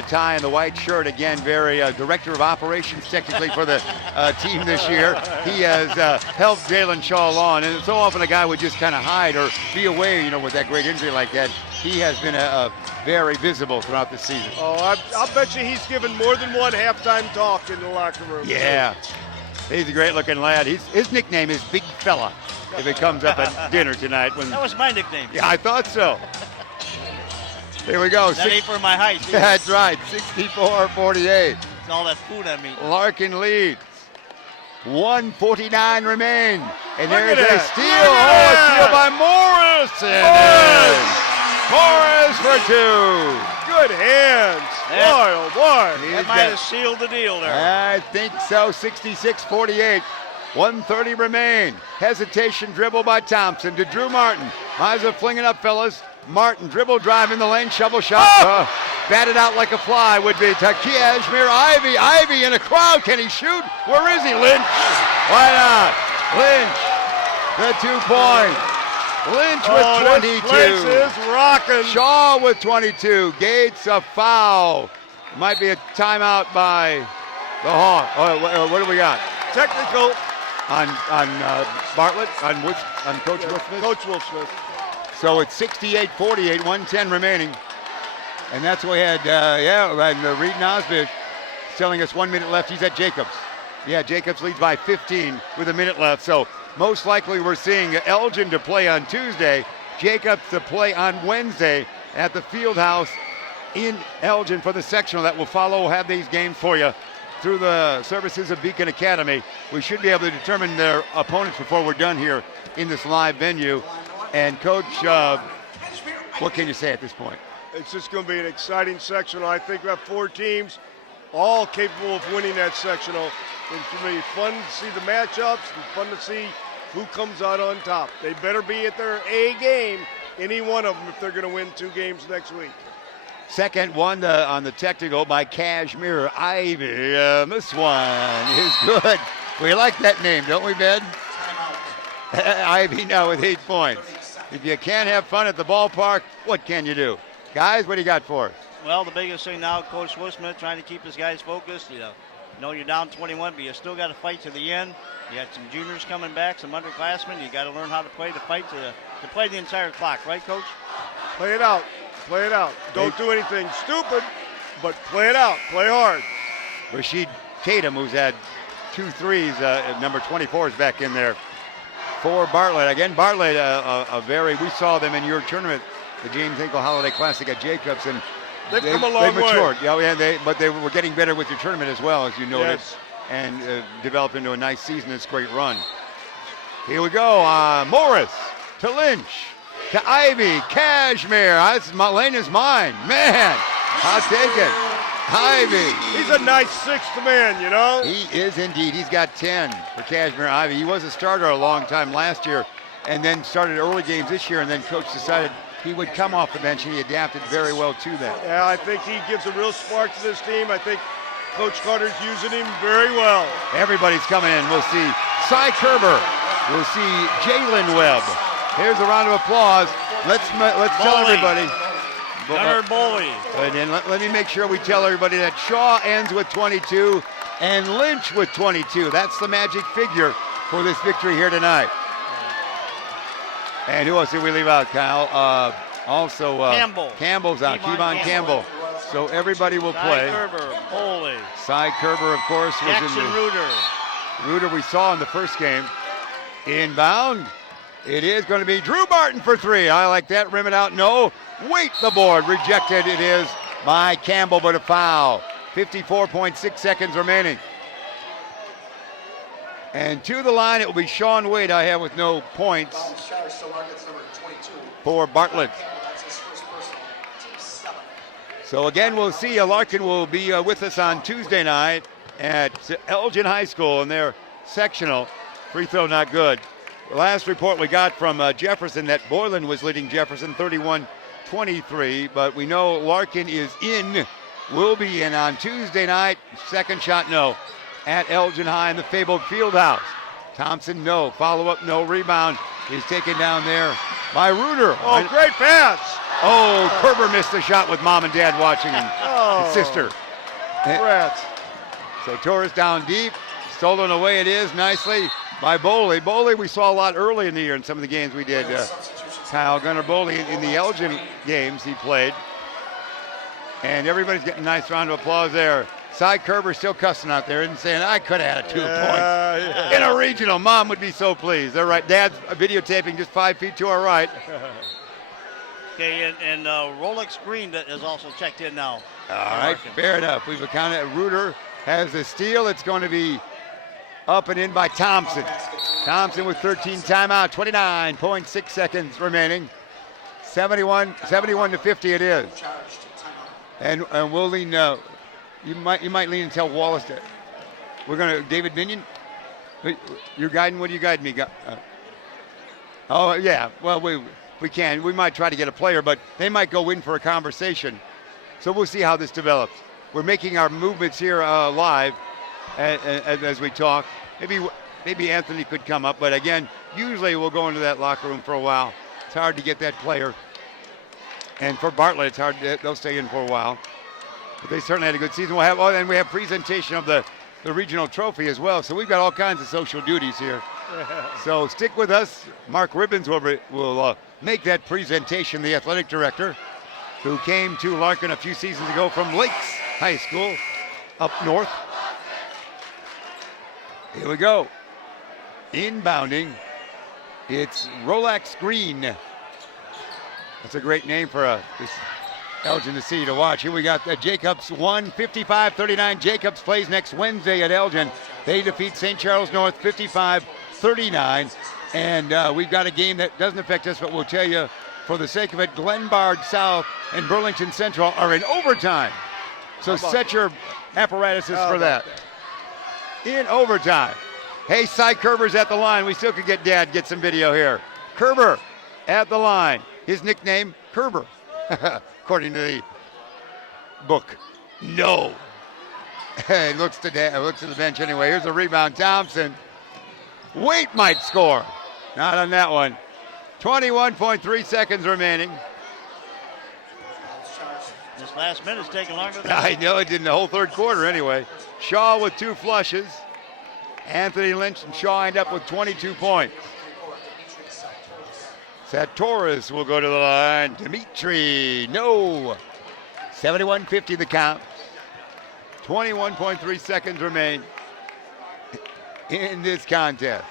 tie and the white shirt. Again, very director of operations technically for the team this year. He has helped Jalen Shaw along, and so often a guy would just kind of hide or be away, with that great injury like that. He has been very visible throughout the season. Oh, I'll bet you he's given more than one halftime talk in the locker room. Yeah, he's a great-looking lad. His nickname is Big Fella. If it comes up at dinner tonight. That was my nickname. Yeah, I thought so. Here we go. That ain't for my height. Too. That's right, 64-48. It's all that food I'm eating. Larkin leads. 1:49 remain. And Look there's at a that. steal. Look at Oh, a that. steal by Morris. Morris for 2. Good hands. Boy, oh boy. That might have sealed the deal there. I think so. 66-48. 1:30 remain. Hesitation dribble by Thompson to Drew Martin. Might as well fling it up, fellas. Martin dribble drive in the lane, shovel shot. Batted out like a fly would be to Kashmir Ivy. Ivy in a crowd. Can he shoot? Where is he? Lynch. Why not? Lynch. The 2 points. Lynch with 22. This place is rocking. Shaw with 22. Gates a foul. Might be a timeout by the Hawk. Oh, what do we got? Technical. On Bartlett, on Coach Wolfsmith. Coach Wolfsmith. So it's 68-48, 1:10 remaining. And that's what we had, and Reed Nosbish telling us 1 minute left. He's at Jacobs. Yeah, Jacobs leads by 15 with a minute left. So most likely we're seeing Elgin to play on Tuesday, Jacobs to play on Wednesday at the field house in Elgin for the sectional that will follow. We'll have these games for you through the services of Beacon Academy. We should be able to determine their opponents before we're done here in this live venue. And Coach, what can you say at this point? It's just going to be an exciting sectional. I think we have 4 teams, all capable of winning that sectional. It's going to be fun to see the matchups and fun to see who comes out on top. They better be at their A game, any one of them, if they're going to win 2 games next week. Second one on the technical by Kashmir Ivy. This one is good. We like that name, don't we, Ben? Ivy now with 8 points. If you can't have fun at the ballpark, what can you do? Guys, what do you got for us? Well, the biggest thing now, Coach Wolfsmith trying to keep his guys focused. You know you're down 21, but you still got to fight to the end. You got some juniors coming back, some underclassmen. You got to learn how to play the fight to play the entire clock, right, Coach? Play it out. Play it out. Don't do anything stupid, but play it out. Play hard. Rashid Tatum, who's had 2 threes, number 24 is back in there for Bartlett. Again, Bartlett, we saw them in your tournament, the James Hinkle Holiday Classic at Jacobs, and They've come a long way. matured. Yeah, but they were getting better with your tournament as well, as you noted, Yes. and developed into a nice season. It's a great run. Here we go. Morris to Lynch. to Ivy, Cashmere. Lane is mine. Man, I'll take it. Ivy. He's a nice sixth man, you know. He is indeed. He's got 10 for Cashmere Ivy. He was a starter a long time last year and then started early games this year, and then coach decided he would come off the bench, and he adapted very well to that. Yeah, I think he gives a real spark to this team. I think Coach Carter's using him very well. Everybody's coming in. We'll see Cy Kerber. We'll see Jalen Webb. Here's a round of applause. Let's tell everybody. Gunnar Boley. And then let me make sure we tell everybody that Shaw ends with 22 and Lynch with 22. That's the magic figure for this victory here tonight. And who else did we leave out, Kyle? Also, Campbell. Campbell's out. Kevon Campbell. So everybody will play. Cy Kerber, Boley. Cy Kerber, of course, was Jackson in the Reuter. Reuter we saw in the first game. Inbound. It is going to be Drew Barton for three. I like that. Rim it out. No. Wait, the board. Rejected. It is by Campbell, but a foul. 54.6 seconds remaining. And to the line, it will be Sean Wade I have with no points for Bartlett. So again, we'll see. Larkin will be with us on Tuesday night at Elgin High School in their sectional. Free throw not good. The last report we got from Jefferson that Boylan was leading Jefferson 31-23, but we know Larkin will be in on Tuesday night. Second shot, no. At Elgin High in the fabled field house. Thompson, no. Follow-up, no. Rebound is taken down there by Reuter. Oh, great pass. Oh, Kerber missed the shot with mom and dad watching him. His sister. Rats. So Torres down deep. Stolen away it is nicely by Boley. Boley we saw a lot early in the year in some of the games we did. Kyle Gunnar Boley in the Elgin games he played. And everybody's getting a nice round of applause there. Cy Kerber still cussing out there and saying, I could have had 2 points. In a regional, Mom would be so pleased. They're right. Dad's videotaping just 5 feet to our right. Okay, and Rolex Green that is also checked in now. All right, fair enough. We've accounted. Reuter has the steal. It's going to be up and in by Thompson. Thompson with 13 timeout, 29.6 seconds remaining. 71 to 50 it is. And we'll lean. You might lean and tell Wallace that we're going to David Binion. You're guiding. What are you guiding me? Oh yeah. Well we can. We might try to get a player, but they might go in for a conversation. So we'll see how this develops. We're making our movements here live as we talk. Maybe Anthony could come up, but again, usually we'll go into that locker room for a while. It's hard to get that player. And for Bartlett, it's hard. They'll stay in for a while. But they certainly had a good season. And we have presentation of the regional trophy as well. So we've got all kinds of social duties here. So stick with us. Mark Ribbons will make that presentation, the athletic director, who came to Larkin a few seasons ago from Lakes High School up north. Here we go. Inbounding. It's Rolex Green. That's a great name for this Elgin to see to watch. Here we got Jacobs 1, 55-39. Jacobs plays next Wednesday at Elgin. They defeat St. Charles North 55-39. And we've got a game that doesn't affect us, but we'll tell you for the sake of it, Glenbard South and Burlington Central are in overtime. So set your apparatuses for that. In overtime. Hey, Cy Kerber's at the line. We still could get some video here. Kerber at the line. His nickname, Kerber, according to the book. No. He looks to the bench anyway. Here's a rebound. Thompson. Wait might score. Not on that one. 21.3 seconds remaining. This last minute's taking longer than I know it did in the whole third quarter anyway. Shaw with 2 flushes. Anthony Lynch and Shaw end up with 22 points. Sartoris will go to the line. Dimitri, no. 71-50 the count. 21.3 seconds remain in this contest.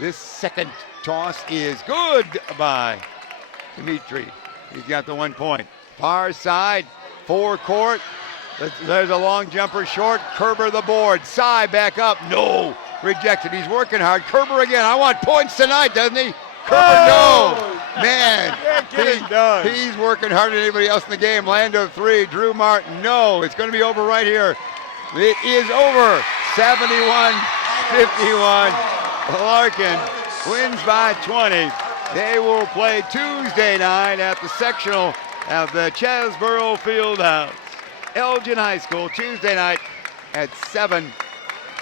This second toss is good by Dimitri. He's got the 1 point. Far side, forecourt. There's a long jumper short. Kerber the board. Cy back up. No. Rejected. He's working hard. Kerber again. I want points tonight, doesn't he? Kerber, no. Man, Can't get it done. he's working harder than anybody else in the game. Lando 3, Drew Martin, no. It's going to be over right here. It is over. 71-51. Larkin wins by 20. They will play Tuesday night at the sectional at the Chesborough Fieldhouse. Elgin High School, Tuesday night at 7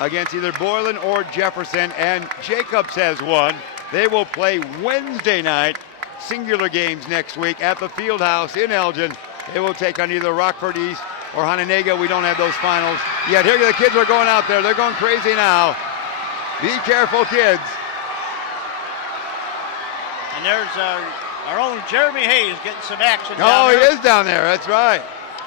against either Boylan or Jefferson, and Jacobs has won. They will play Wednesday night, singular games next week at the Fieldhouse in Elgin. They will take on either Rockford East or Hononegah. We don't have those finals yet. Here the kids are going out there. They're going crazy now. Be careful, kids. And there's our own Jeremy Hayes getting some action. Oh, he is down there. That's right.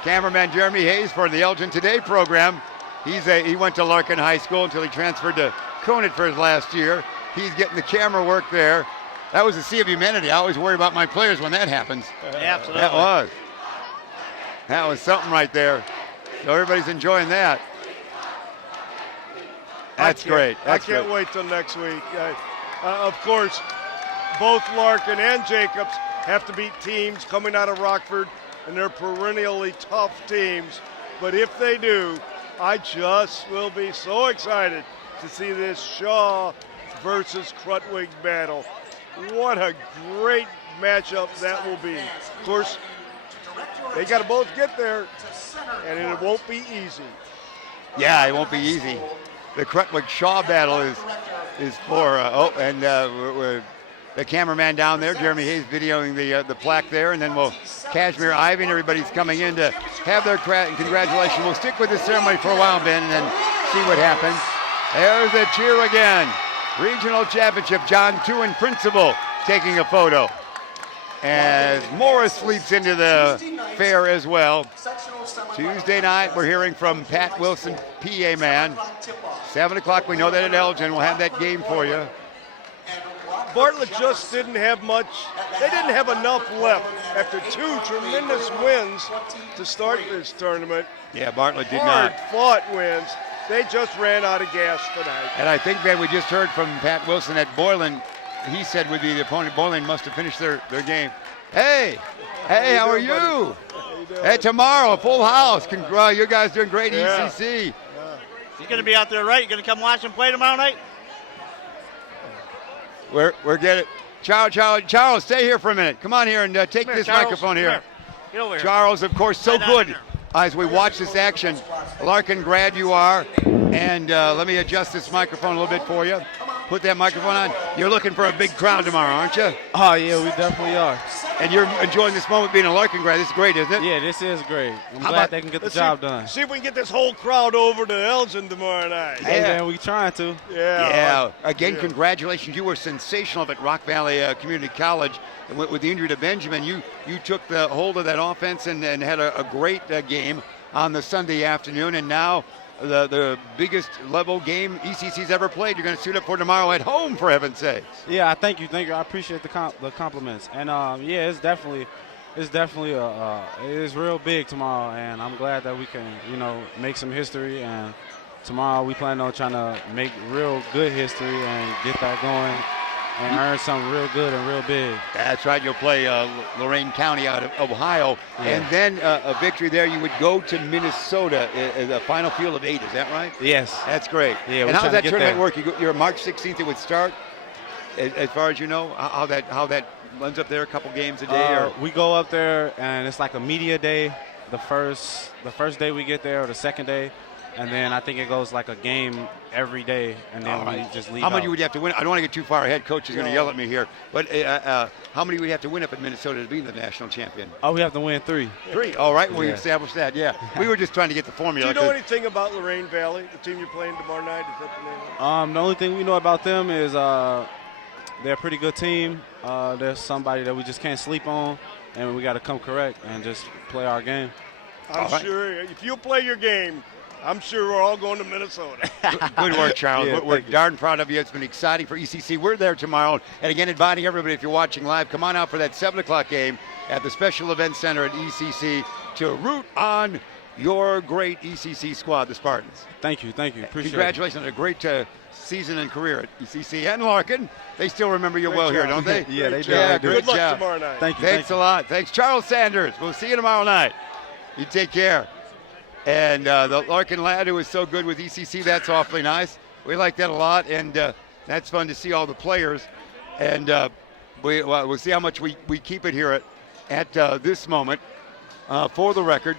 Cameraman Jeremy Hayes for the Elgin Today program. He went to Larkin High School until he transferred to Conant for his last year. He's getting the camera work there. That was a sea of humanity. I always worry about my players when that happens. Absolutely. That was something right there. So everybody's enjoying that. That's great. I can't wait till next week. Of course, both Larkin and Jacobs have to beat teams coming out of Rockford, and they're perennially tough teams. But if they do, I just will be so excited to see this Shaw versus Krutwig battle. What a great matchup that will be. Of course, they got to both get there, and it won't be easy. Yeah, it won't be easy. The Krutwig-Shaw battle is for, the cameraman down there, Jeremy Hayes, videoing the plaque there, and then Kashmir Ivy and everybody's coming in to have their congratulations. We'll stick with this ceremony for a while, Ben, and then see what happens. There's a cheer again. Regional Championship, John Tewin, principal, taking a photo. As Morris leaps into the fair as well. Tuesday night, we're hearing from Pat Wilson, PA man. 7 o'clock, we know that at Elgin. We'll have that game for you. Bartlett just didn't have much. They didn't have enough left after 2 tremendous wins to start this tournament. Yeah, Bartlett did not. Hard-fought wins. They just ran out of gas tonight. And I think, Ben, we just heard from Pat Wilson at Boylan. He said with the opponent, Boylan must have finished their game. Hey, how are you? Hey, tomorrow, a full house. You guys doing great, Yeah. ECC. He's going to be out there, right? You're going to come watch him play tomorrow night? We're getting Charles, stay here for a minute. Come on here and take Come here, this Charles. microphone Come here. Get over here. Charles, of course, so Right down good here. as we watch this action. Larkin grad you are. And let me adjust this microphone a little bit for you. Put that microphone on. You're looking for a big crowd tomorrow, aren't you? Oh, yeah, we definitely are. And you're enjoying this moment being a Larkin grad. This is great, isn't it? Yeah, this is great. I'm How glad about- they can get the Let's job done. See if we can get this whole crowd over to Elgin tomorrow night. Hey, Yeah. man, we trying to. Yeah. Again, Yeah. Congratulations. You were sensational up at Rock Valley Community College. And with the injury to Benjamin, you took the hold of that offense and had a great game on the Sunday afternoon. And now the biggest level game ECC's ever played. You're going to suit up for tomorrow at home, for heaven's sakes. Yeah, thank you. I appreciate the compliments. And yeah, it's definitely it is real big tomorrow, and I'm glad that we can make some history. And tomorrow we plan on trying to make real good history and get that going and earn something real good and real big. That's right. You'll play Lorain County out of Ohio. Yeah. And then a victory there, you would go to Minnesota, the final field of 8. Is that right? Yes. That's great. Yeah, and we're how does trying that to get tournament there. work? You're March 16th it would start, as far as you know, how that runs up there, a couple games a day? Or We go up there, and it's like a media day the first day we get there, or the second day. And then I think it goes like a game every day, and then we just leave How many out. would you have to win? I don't want to get too far ahead. Coach is going to yell at me here. But how many would you have to win up in Minnesota to be the national champion? Oh, we have to win 3. 3. All right, we Yeah. established that, yeah. We were just trying to get the Do formula. you know anything about Lorain Valley, the team you're playing tomorrow night? Is that the name of it? The only thing we know about them is they're a pretty good team. They're somebody that we just can't sleep on, and we got to come correct and just play our game. I'm sure if you play your game, I'm sure we're all going to Minnesota. Good work, Charles. Yeah, we're thank you. darn proud of you. It's been exciting for ECC. We're there tomorrow. And again, inviting everybody, if you're watching live, come on out for that 7 o'clock game at the Special Events Center at ECC. to root on your great ECC squad, the Spartans. Thank you. Appreciate it. Congratulations on a great season and career at ECC and Larkin. They still remember you well here, don't they? Yeah, they do. Yeah, They do. good Good luck job. tomorrow night. Thank you. Thanks a lot. Thanks, Charles Sanders. We'll see you tomorrow night. You take care. And the Larkin lad who was so good with ECC, that's awfully nice. We like that a lot, and that's fun to see all the players. And we'll see how much we keep it here at this moment for the record.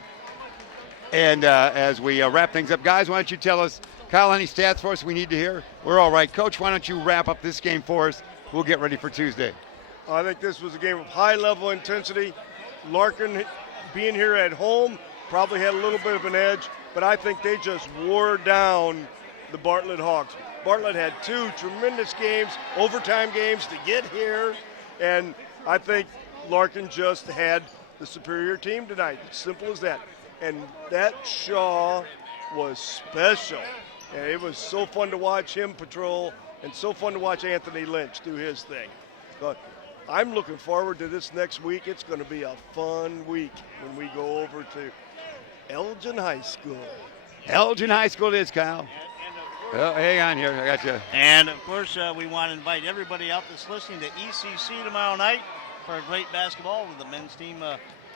And as we wrap things up, guys, why don't you tell us, Kyle, any stats for us we need to hear? We're all right. Coach, why don't you wrap up this game for us? We'll get ready for Tuesday. I think this was a game of high-level intensity. Larkin, being here at home, probably had a little bit of an edge, but I think they just wore down the Bartlett Hawks. Bartlett had 2 tremendous games, overtime games to get here, and I think Larkin just had the superior team tonight. It's simple as that. And that Shaw was special. And it was so fun to watch him patrol and so fun to watch Anthony Lynch do his thing. But I'm looking forward to this next week. It's going to be a fun week when we go over to Elgin High School. Elgin High School it is, Kyle. Oh, hang on here. I got you. And, of course, we want to invite everybody out that's listening to ECC tomorrow night for a great basketball with the men's team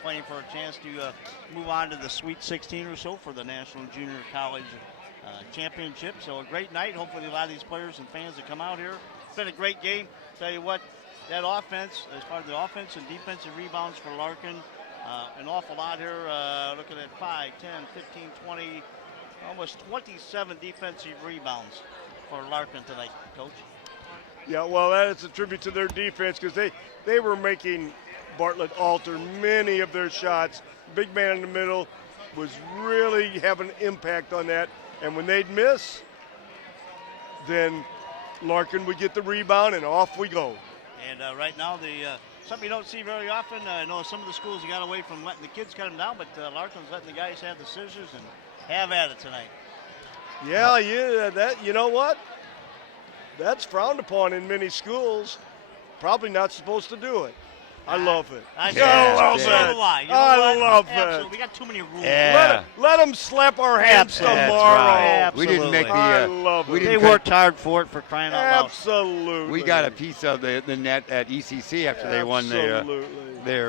playing for a chance to move on to the Sweet 16 or so for the National Junior College Championship. So a great night. Hopefully a lot of these players and fans that come out here. It's been a great game. Tell you what, that offense, as far as the offense and defensive rebounds for Larkin, an awful lot here. Looking at 5, 10, 15, 20, almost 27 defensive rebounds for Larkin tonight, Coach. Yeah, well, that is a tribute to their defense because they were making Bartlett alter many of their shots. Big man in the middle was really having an impact on that. And when they'd miss, then Larkin would get the rebound and off we go. And right now, something you don't see very often. I know some of the schools got away from letting the kids cut them down, but Larkin's letting the guys have the scissors and have at it tonight. Yeah, that, you know what? That's frowned upon in many schools. Probably not supposed to do it. I love it. I love so it. do I. You know I what? love Absolutely. it. We got too many rules. Yeah. Let them slap our hands Absolutely. That's tomorrow. right. We didn't make the. I love we it. didn't They cut- worked hard for it, for crying out loud. Absolutely. We got a piece of the net at ECC after they won their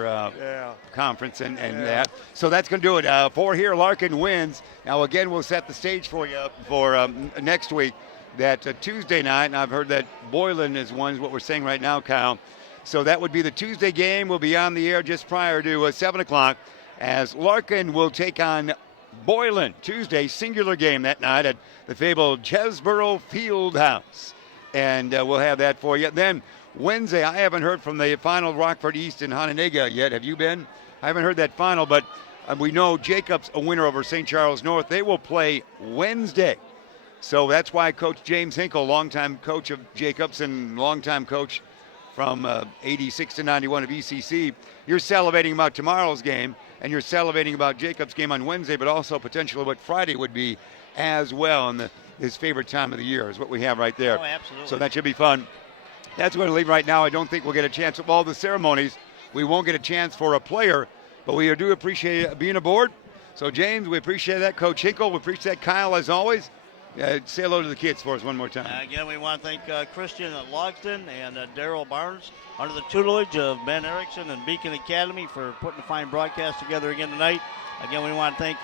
Yeah. conference and Yeah. that. So that's going to do it for here. Larkin wins. Now, again, we'll set the stage for you for next week. That Tuesday night, and I've heard that Boylan is what we're saying right now, Kyle. So that would be the Tuesday game. We'll be on the air just prior to 7 o'clock as Larkin will take on Boylan. Tuesday, singular game that night at the fabled Chesborough Fieldhouse. And we'll have that for you. Then Wednesday, I haven't heard from the final Rockford East and Hononegah yet. Have you been? I haven't heard that final, but we know Jacobs a winner over St. Charles North. They will play Wednesday. So that's why Coach James Hinkle, longtime coach of Jacobs and longtime coach from 86 to 91 of ECC, you're salivating about tomorrow's game, and you're salivating about Jacobs' game on Wednesday, but also potentially what Friday would be as well, and his favorite time of the year is what we have right there. Oh, absolutely. So that should be fun. That's going to leave right now. I don't think we'll get a chance of all the ceremonies. We won't get a chance for a player, but we do appreciate being aboard. So, James, we appreciate that. Coach Hinkle, we appreciate Kyle as always. Say hello to the kids for us one more time. Again, we want to thank Christian Logston and Daryl Barnes under the tutelage of Ben Erickson and Beacon Academy for putting a fine broadcast together again tonight. Again, we want to thank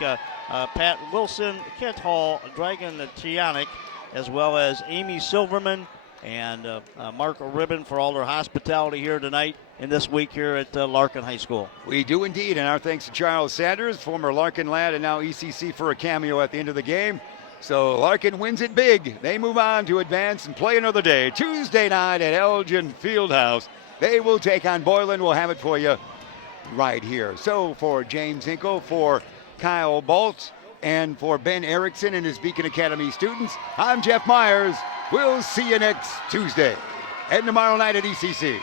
Pat Wilson, Kent Hall, Dragon Tionic, as well as Amy Silverman and Mark Ribbon for all their hospitality here tonight and this week here at Larkin High School. We do indeed, and our thanks to Charles Sanders, former Larkin lad and now ECC, for a cameo at the end of the game. So Larkin wins it big. They move on to advance and play another day. Tuesday night at Elgin Fieldhouse. They will take on Boylan. We'll have it for you right here. So for James Hinkle, for Kyle Bolt, and for Ben Erickson and his Beacon Academy students, I'm Jeff Myers. We'll see you next Tuesday and tomorrow night at ECC.